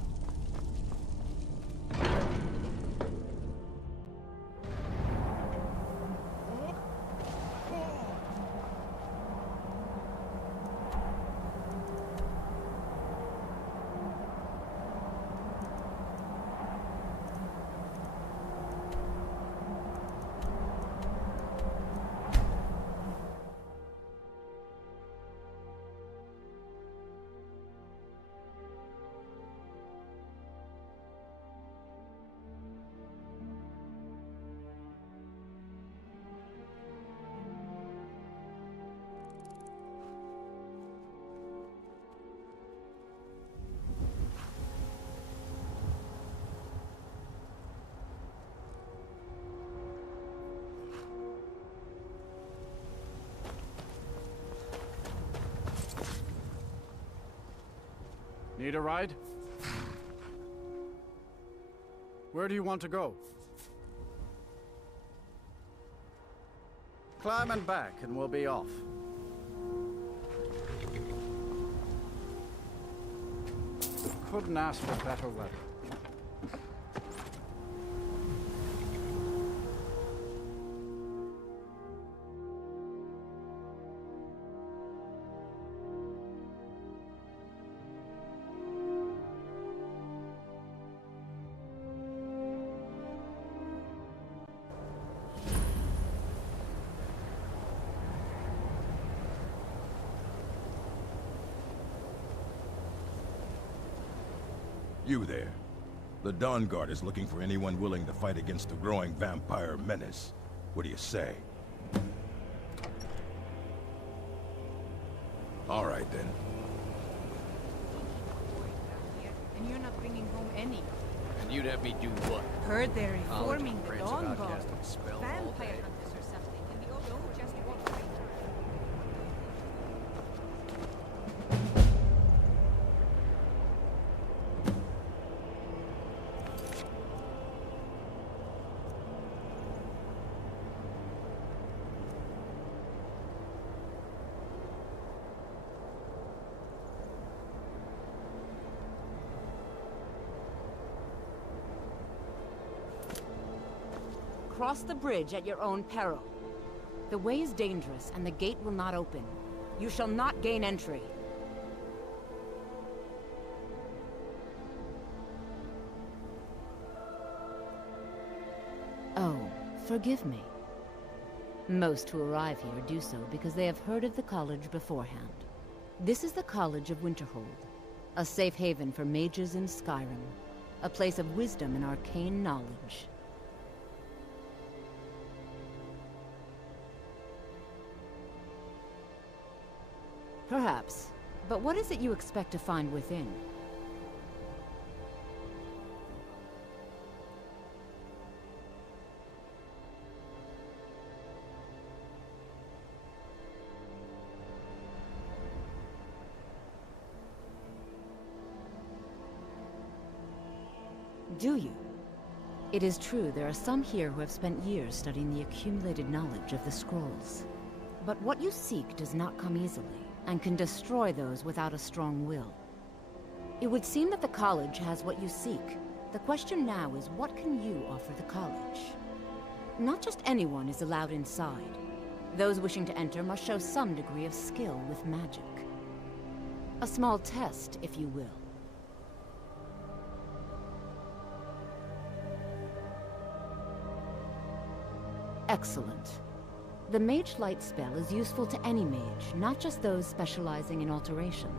Need a ride? Where do you want to go? Climb and back, and we'll be off. Couldn't ask for better weather. You there. The Dawn Guard is looking for anyone willing to fight against the growing vampire menace. What do you say? All right, then. And you're not bringing home any. And you'd have me do what? Heard they're reforming the Prince Dawn about Guard. casting spells all Vampire day. hunters or something. And the old just walk right. Cross the bridge at your own peril. The way is dangerous, and the gate will not open. You shall not gain entry. Oh, forgive me. Most who arrive here do so because they have heard of the college beforehand. This is the College of Winterhold, a safe haven for mages in Skyrim, a place of wisdom and arcane knowledge. Perhaps. But what is it you expect to find within? Do you? It is true there are some here who have spent years studying the accumulated knowledge of the scrolls. But what you seek does not come easily, and can destroy those without a strong will. It would seem that the college has what you seek. The question now is, what can you offer the college? Not just anyone is allowed inside. Those wishing to enter must show some degree of skill with magic. A small test, if you will. Excellent. The Mage Light spell is useful to any mage, not just those specializing in alteration.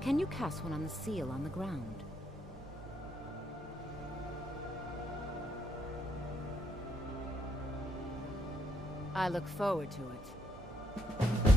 Can you cast one on the seal on the ground? I look forward to it.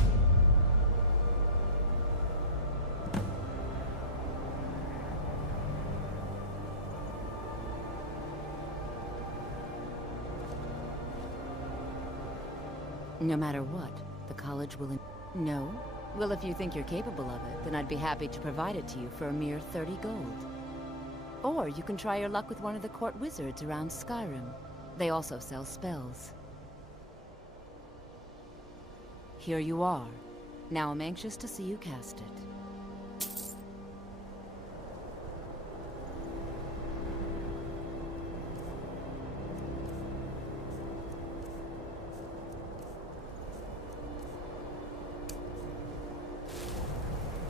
No matter what, the college will... No? Well, if you think you're capable of it, then I'd be happy to provide it to you for a mere 30 gold. Or you can try your luck with one of the court wizards around Skyrim. They also sell spells. Here you are. Now I'm anxious to see you cast it.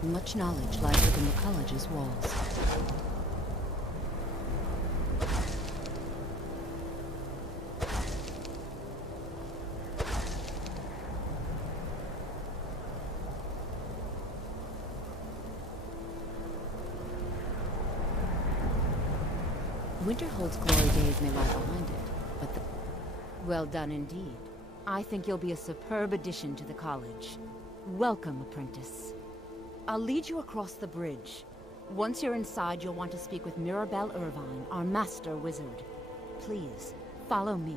Much knowledge lies within the college's walls. Winterhold's glory days may lie behind it, but the... Well done indeed. I think you'll be a superb addition to the college. Welcome, apprentice. I'll lead you across the bridge. Once you're inside, you'll want to speak with Mirabelle Irvine, our master wizard. Please, follow me.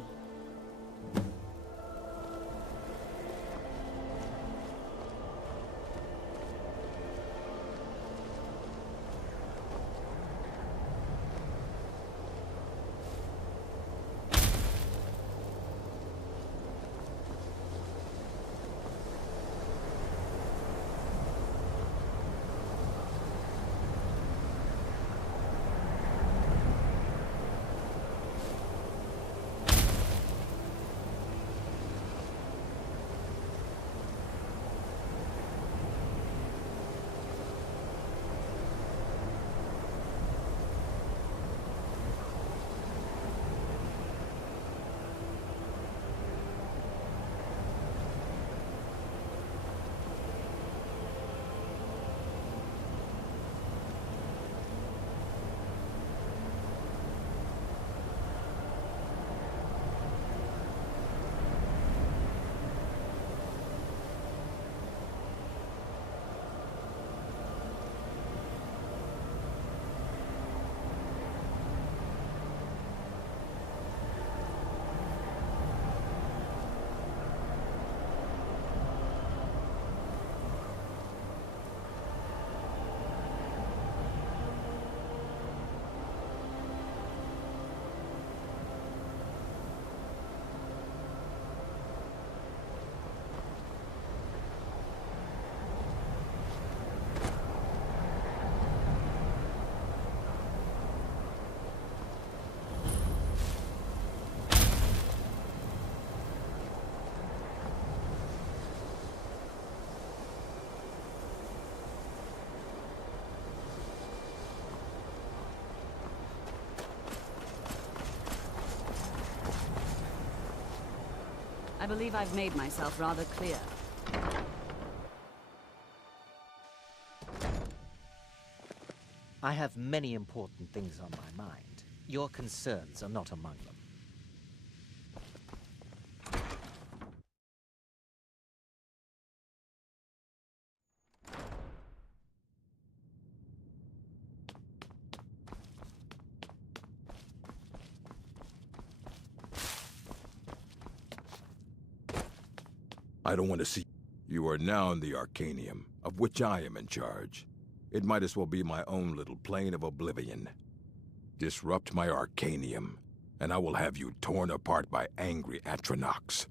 I believe I've made myself rather clear. I have many important things on my mind. Your concerns are not among them. I don't want to see... You are now in the Arcanium, of which I am in charge. It might as well be my own little plane of oblivion. Disrupt my Arcanium, and I will have you torn apart by angry Atronachs.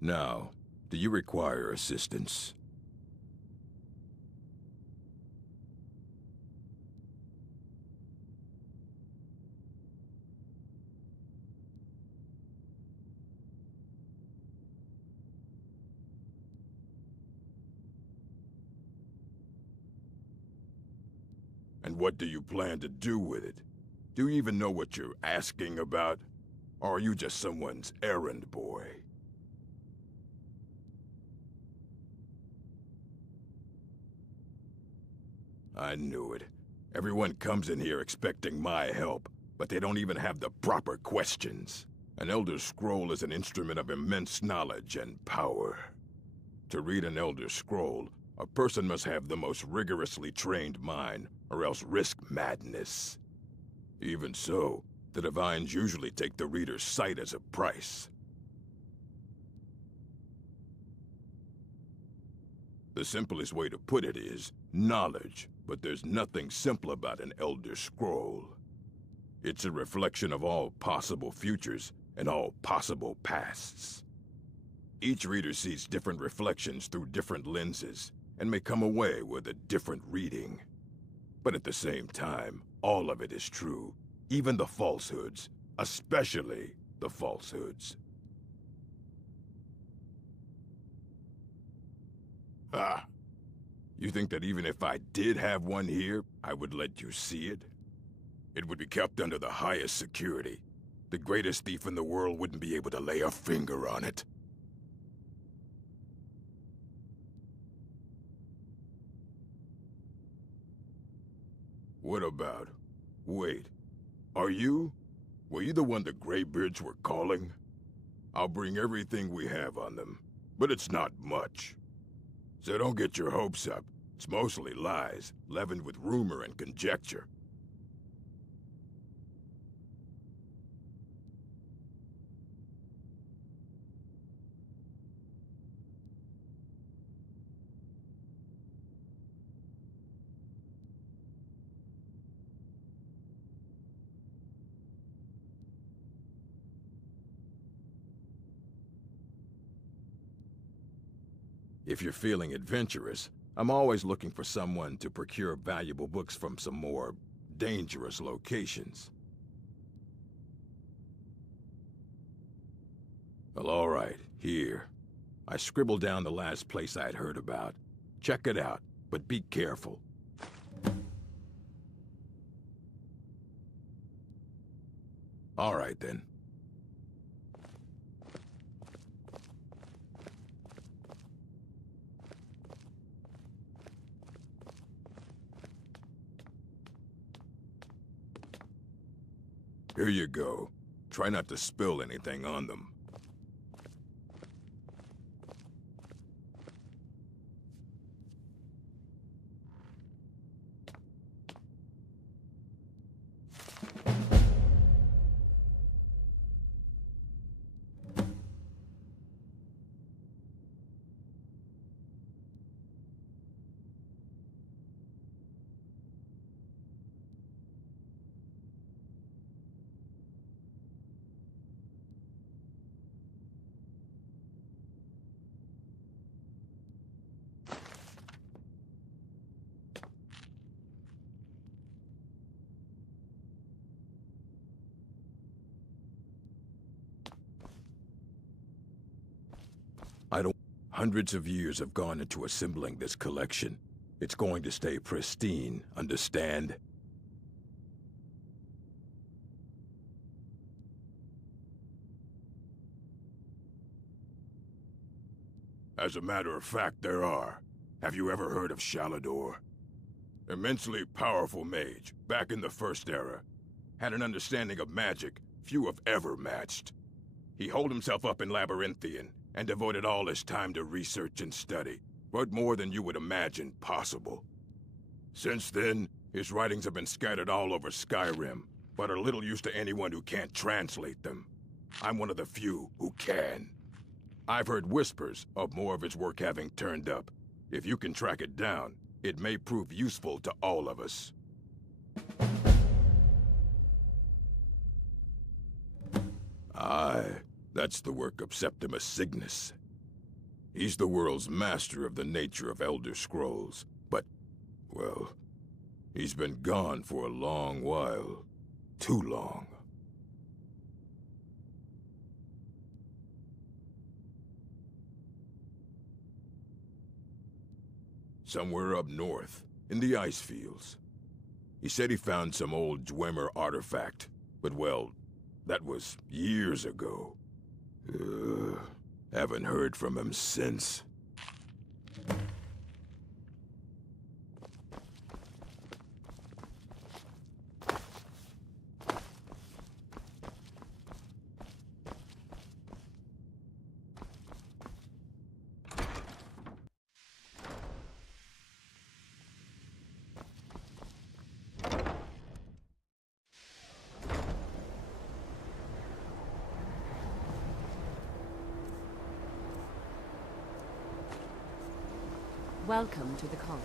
Now, do you require assistance? And what do you plan to do with it? Do you even know what you're asking about? Or are you just someone's errand boy? I knew it. Everyone comes in here expecting my help, but they don't even have the proper questions. An Elder Scroll is an instrument of immense knowledge and power. To read an Elder Scroll, a person must have the most rigorously trained mind, or else risk madness. Even so, the Divines usually take the reader's sight as a price. The simplest way to put it is knowledge, but there's nothing simple about an Elder Scroll. It's a reflection of all possible futures and all possible pasts. Each reader sees different reflections through different lenses, and may come away with a different reading. But at the same time, all of it is true, even the falsehoods, especially the falsehoods. Ah, you think that even if I did have one here, I would let you see it? It would be kept under the highest security. The greatest thief in the world wouldn't be able to lay a finger on it. What about... Wait. Are you? Were you the one the Greybeards were calling? I'll bring everything we have on them, but it's not much. So don't get your hopes up. It's mostly lies, leavened with rumor and conjecture. If you're feeling adventurous, I'm always looking for someone to procure valuable books from some more dangerous locations. Well, all right, here. I scribbled down the last place I'd heard about. Check it out, but be careful. All right, then. Here you go. Try not to spill anything on them. Hundreds of years have gone into assembling this collection. It's going to stay pristine, understand? As a matter of fact, there are. Have you ever heard of Shalador? Immensely powerful mage, back in the First Era. Had an understanding of magic few have ever matched. He holed himself up in Labyrinthian and devoted all his time to research and study, but more than you would imagine possible. Since then, his writings have been scattered all over Skyrim, but are little use to anyone who can't translate them. I'm one of the few who can. I've heard whispers of more of his work having turned up. If you can track it down, it may prove useful to all of us. Aye, that's the work of Septimus Cygnus. He's the world's master of the nature of Elder Scrolls, but, well, he's been gone for a long while. Too long. Somewhere up north, in the ice fields. He said he found some old Dwemer artifact, but well, that was years ago. Haven't heard from him since. Welcome to the college.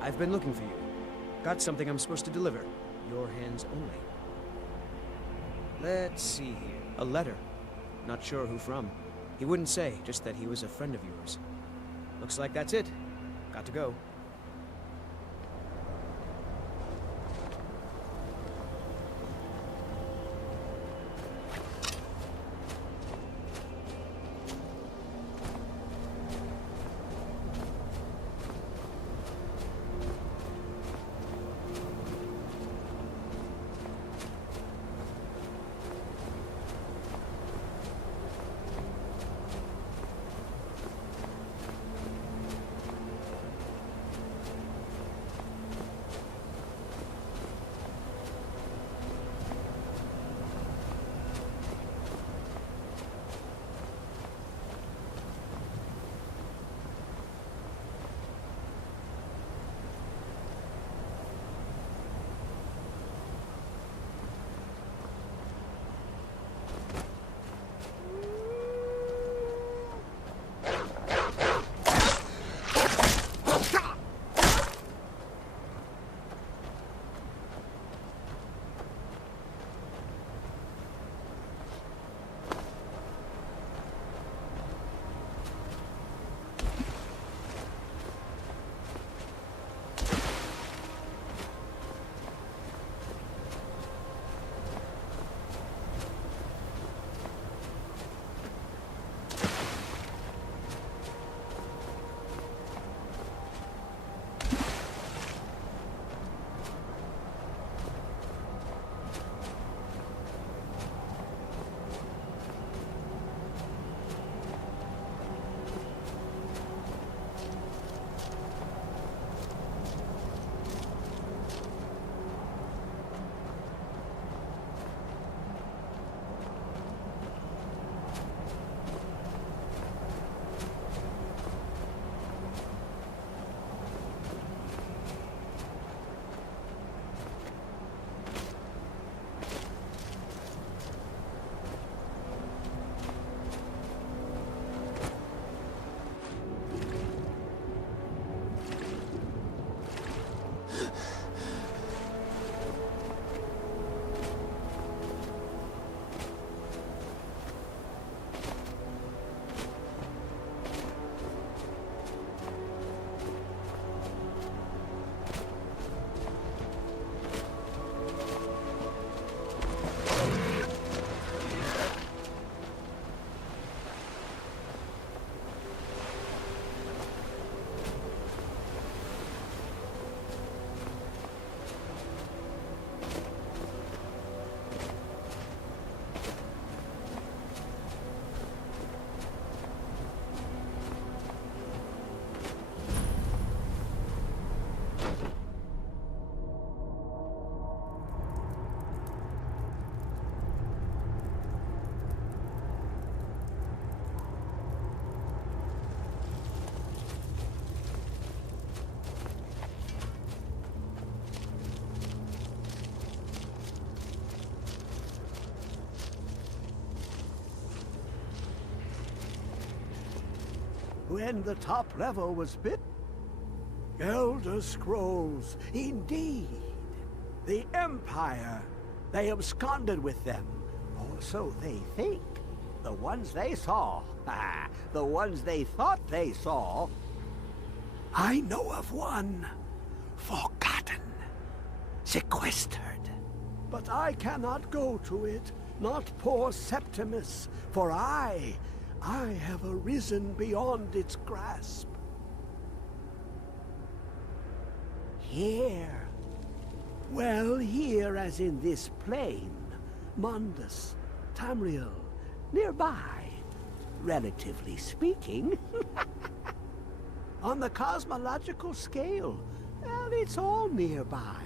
I've been looking for you. Got something I'm supposed to deliver. Your hands only. Let's see here. A letter. Not sure who from. He wouldn't say, just that he was a friend of yours. Looks like that's it. Got to go. when the top level was built. Elder Scrolls, indeed. The Empire. They absconded with them. Or so they think. The ones they saw. The ones they thought they saw. I know of one. Forgotten. Sequestered. But I cannot go to it. Not poor Septimus. For I have arisen beyond its grasp. Here. Well, here as in this plain. Mundus, Tamriel, nearby, relatively speaking. On the cosmological scale, well, it's all nearby.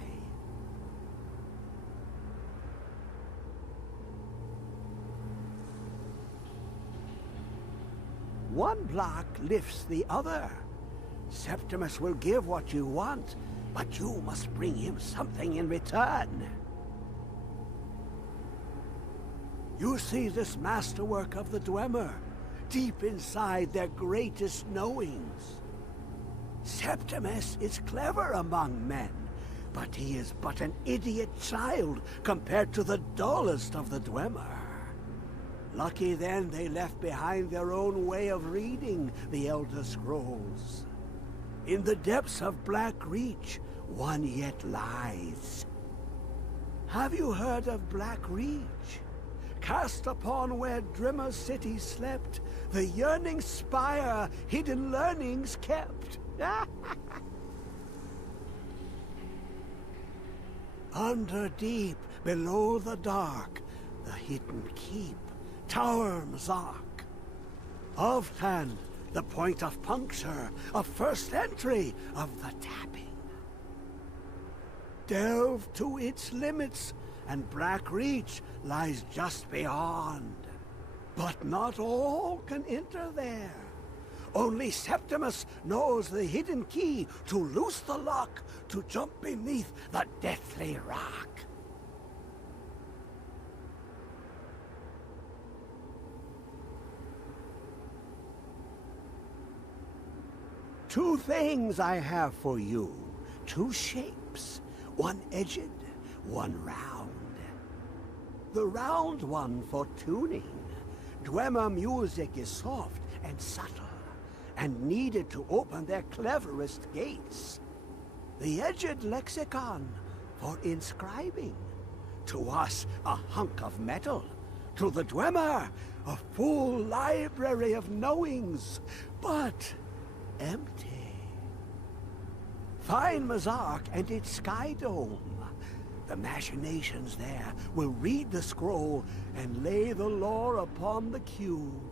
One block lifts the other. Septimus will give what you want, but you must bring him something in return. You see this masterwork of the Dwemer, deep inside their greatest knowings. Septimus is clever among men, but he is but an idiot child compared to the dullest of the Dwemer. Lucky then they left behind their own way of reading the Elder Scrolls. In the depths of Black Reach, one yet lies. Have you heard of Black Reach? Cast upon where Drimmer City slept, the yearning spire hidden learnings kept. Under deep, below the dark, the hidden keep, Tower Mazark. Oftan, the point of puncture, of first entry, of the tapping. Delve to its limits, and Black Reach lies just beyond. But not all can enter there. Only Septimus knows the hidden key to loose the lock, to jump beneath the deathly rock. Two things I have for you. Two shapes. One edged, one round. The round one for tuning. Dwemer music is soft and subtle, and needed to open their cleverest gates. The edged lexicon for inscribing. To us, a hunk of metal. To the Dwemer, a full library of knowings, but empty. Find Mazark and its sky dome. The machinations there will read the scroll and lay the lore upon the cube.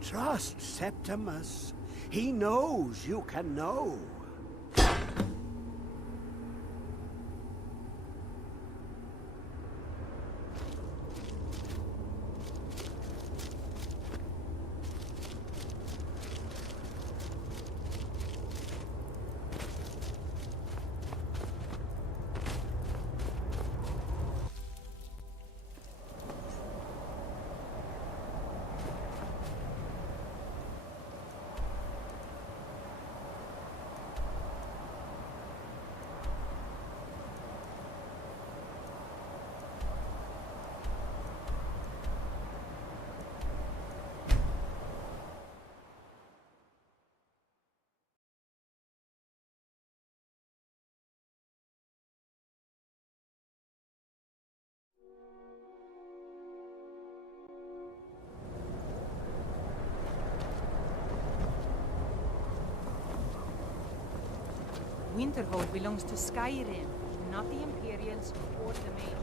Trust Septimus. He knows you can know. Winterhold belongs to Skyrim, not the Imperials or the Majors.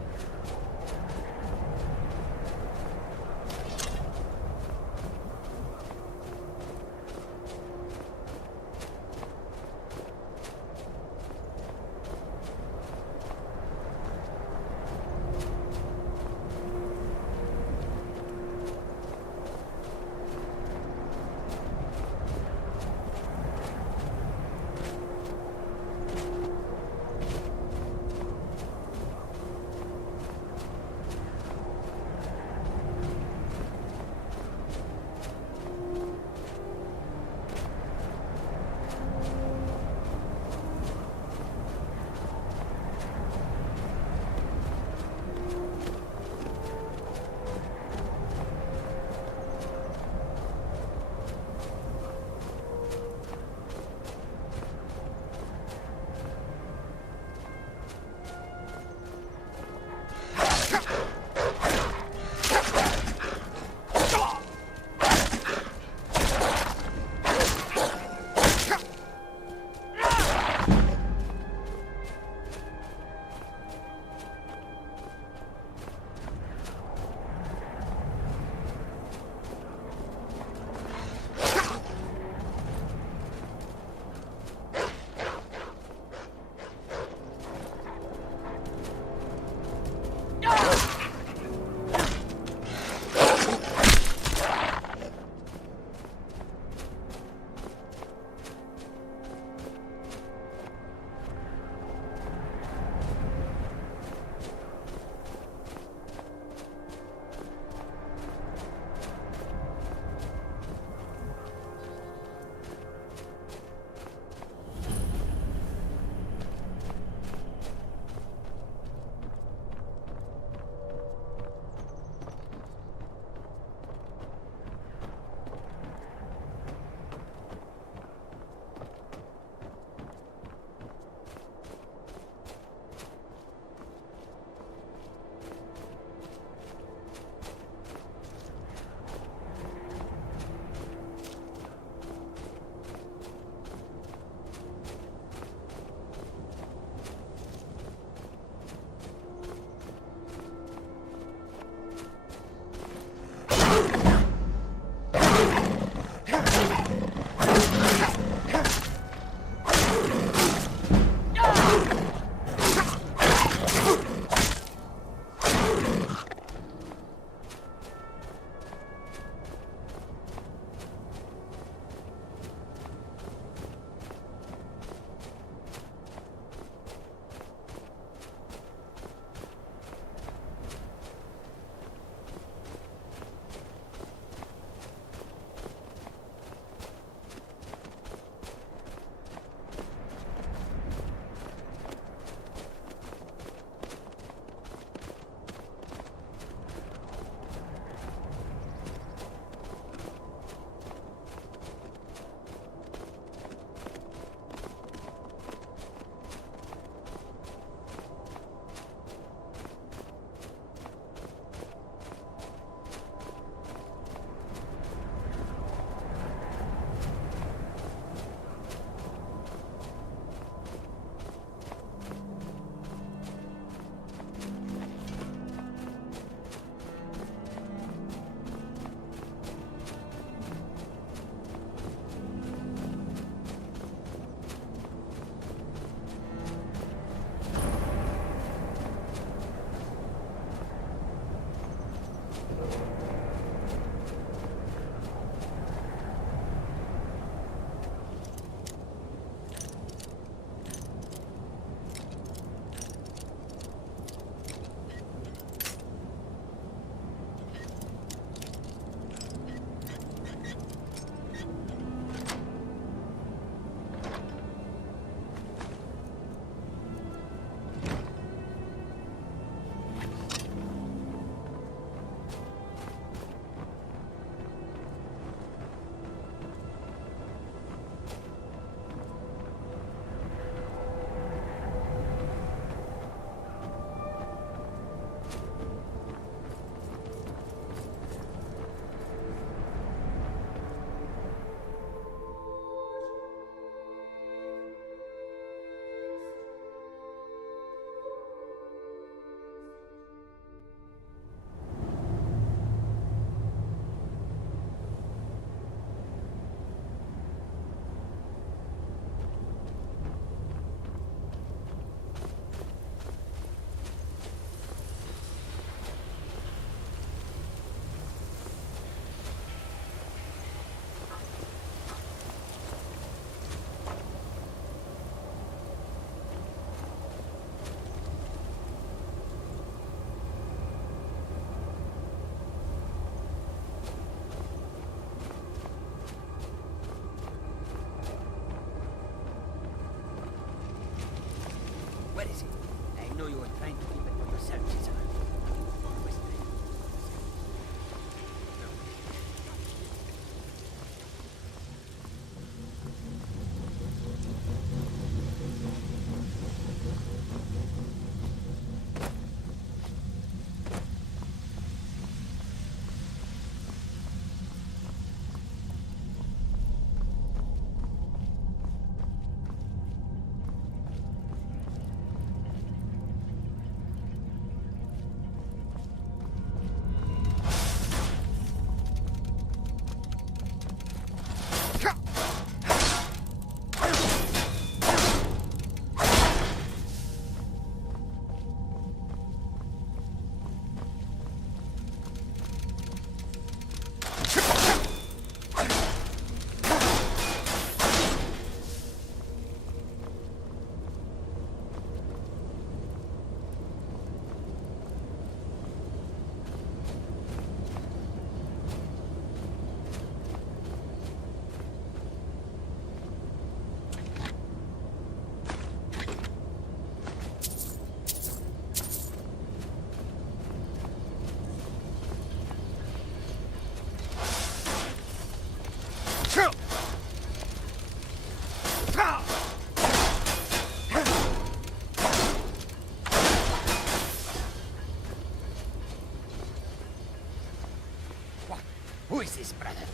Who is this, brother?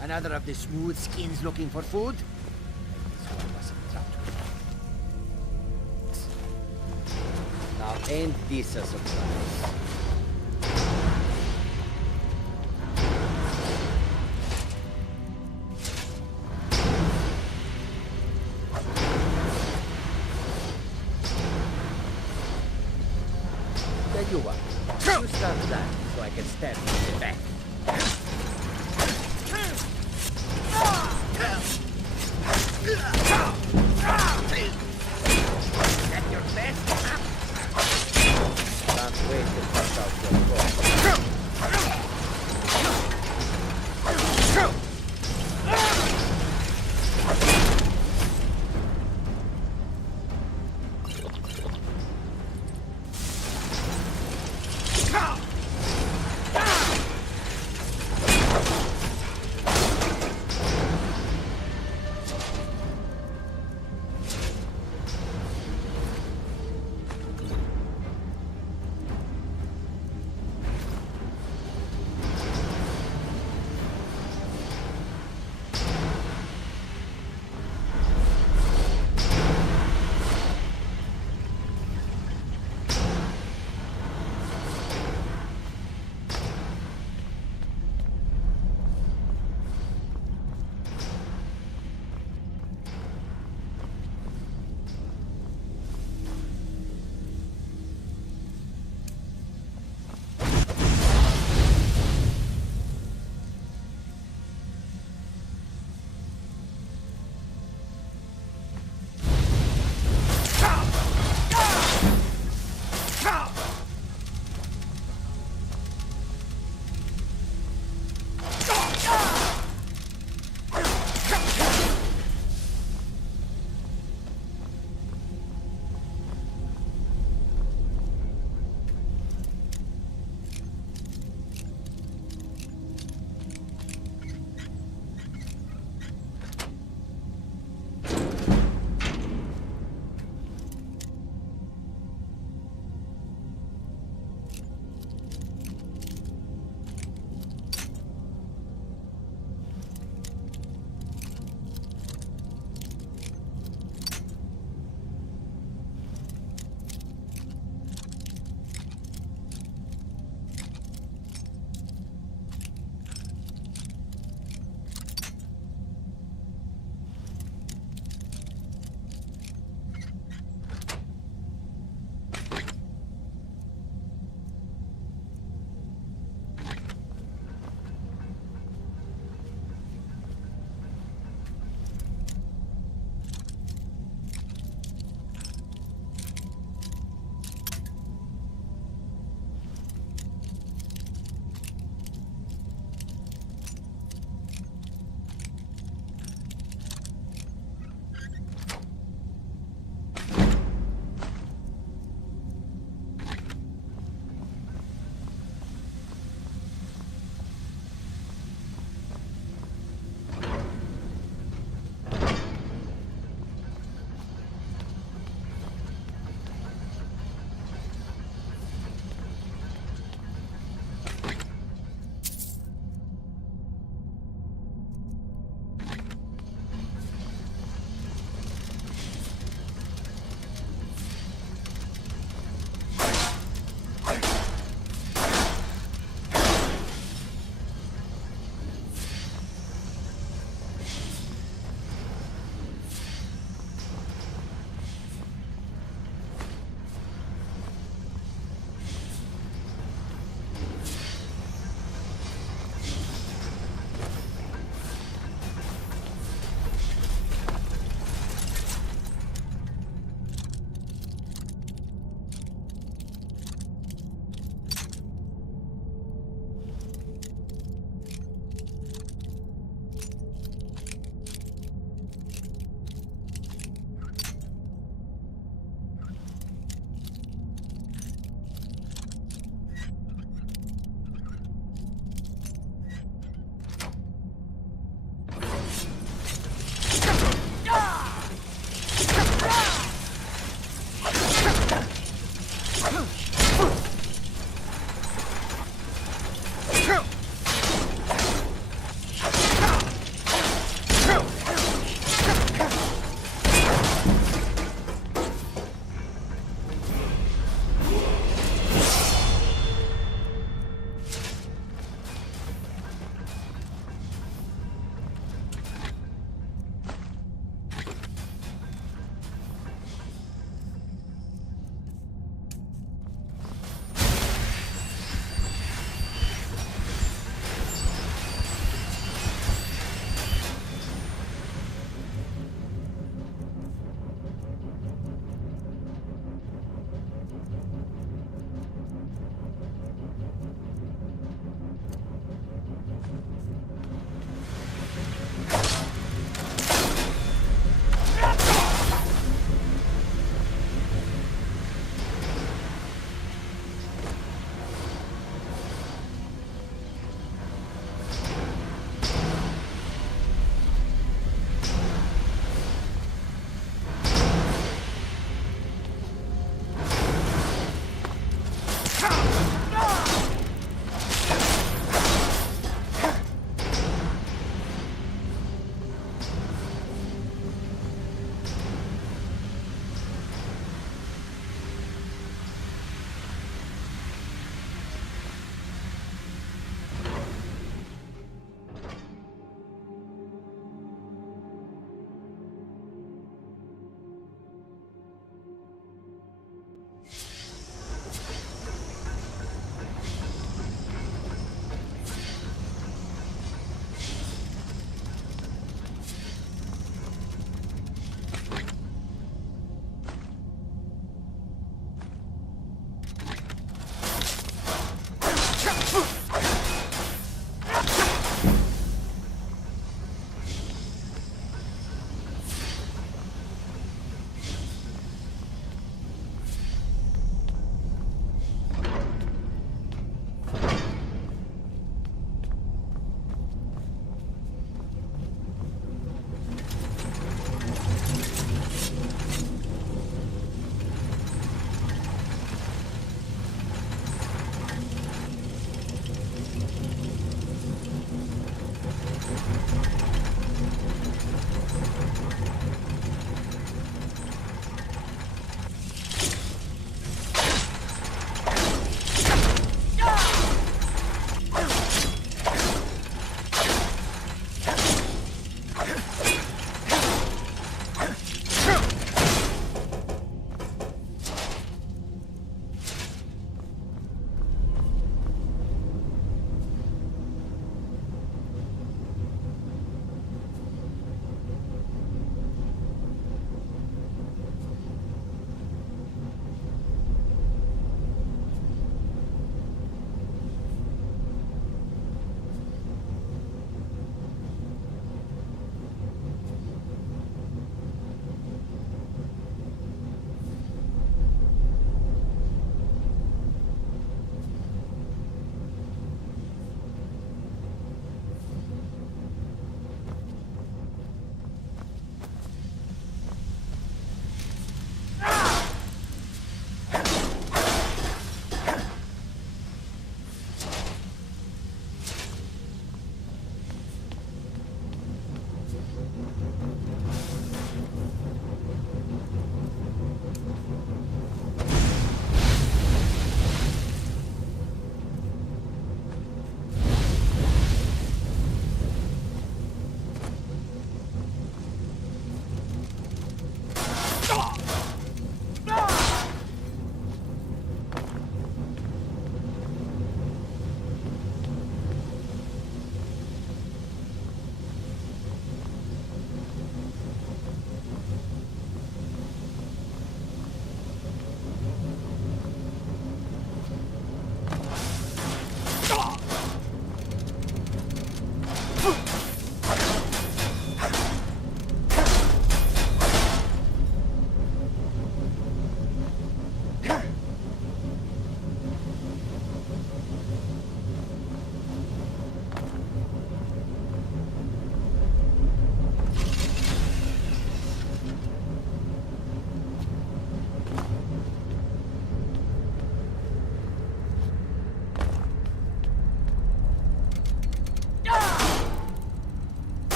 Another of the smooth skins looking for food? This one wasn't trapped with. Now, ain't this a surprise? Tell you what, you start that so I can stab you in the back.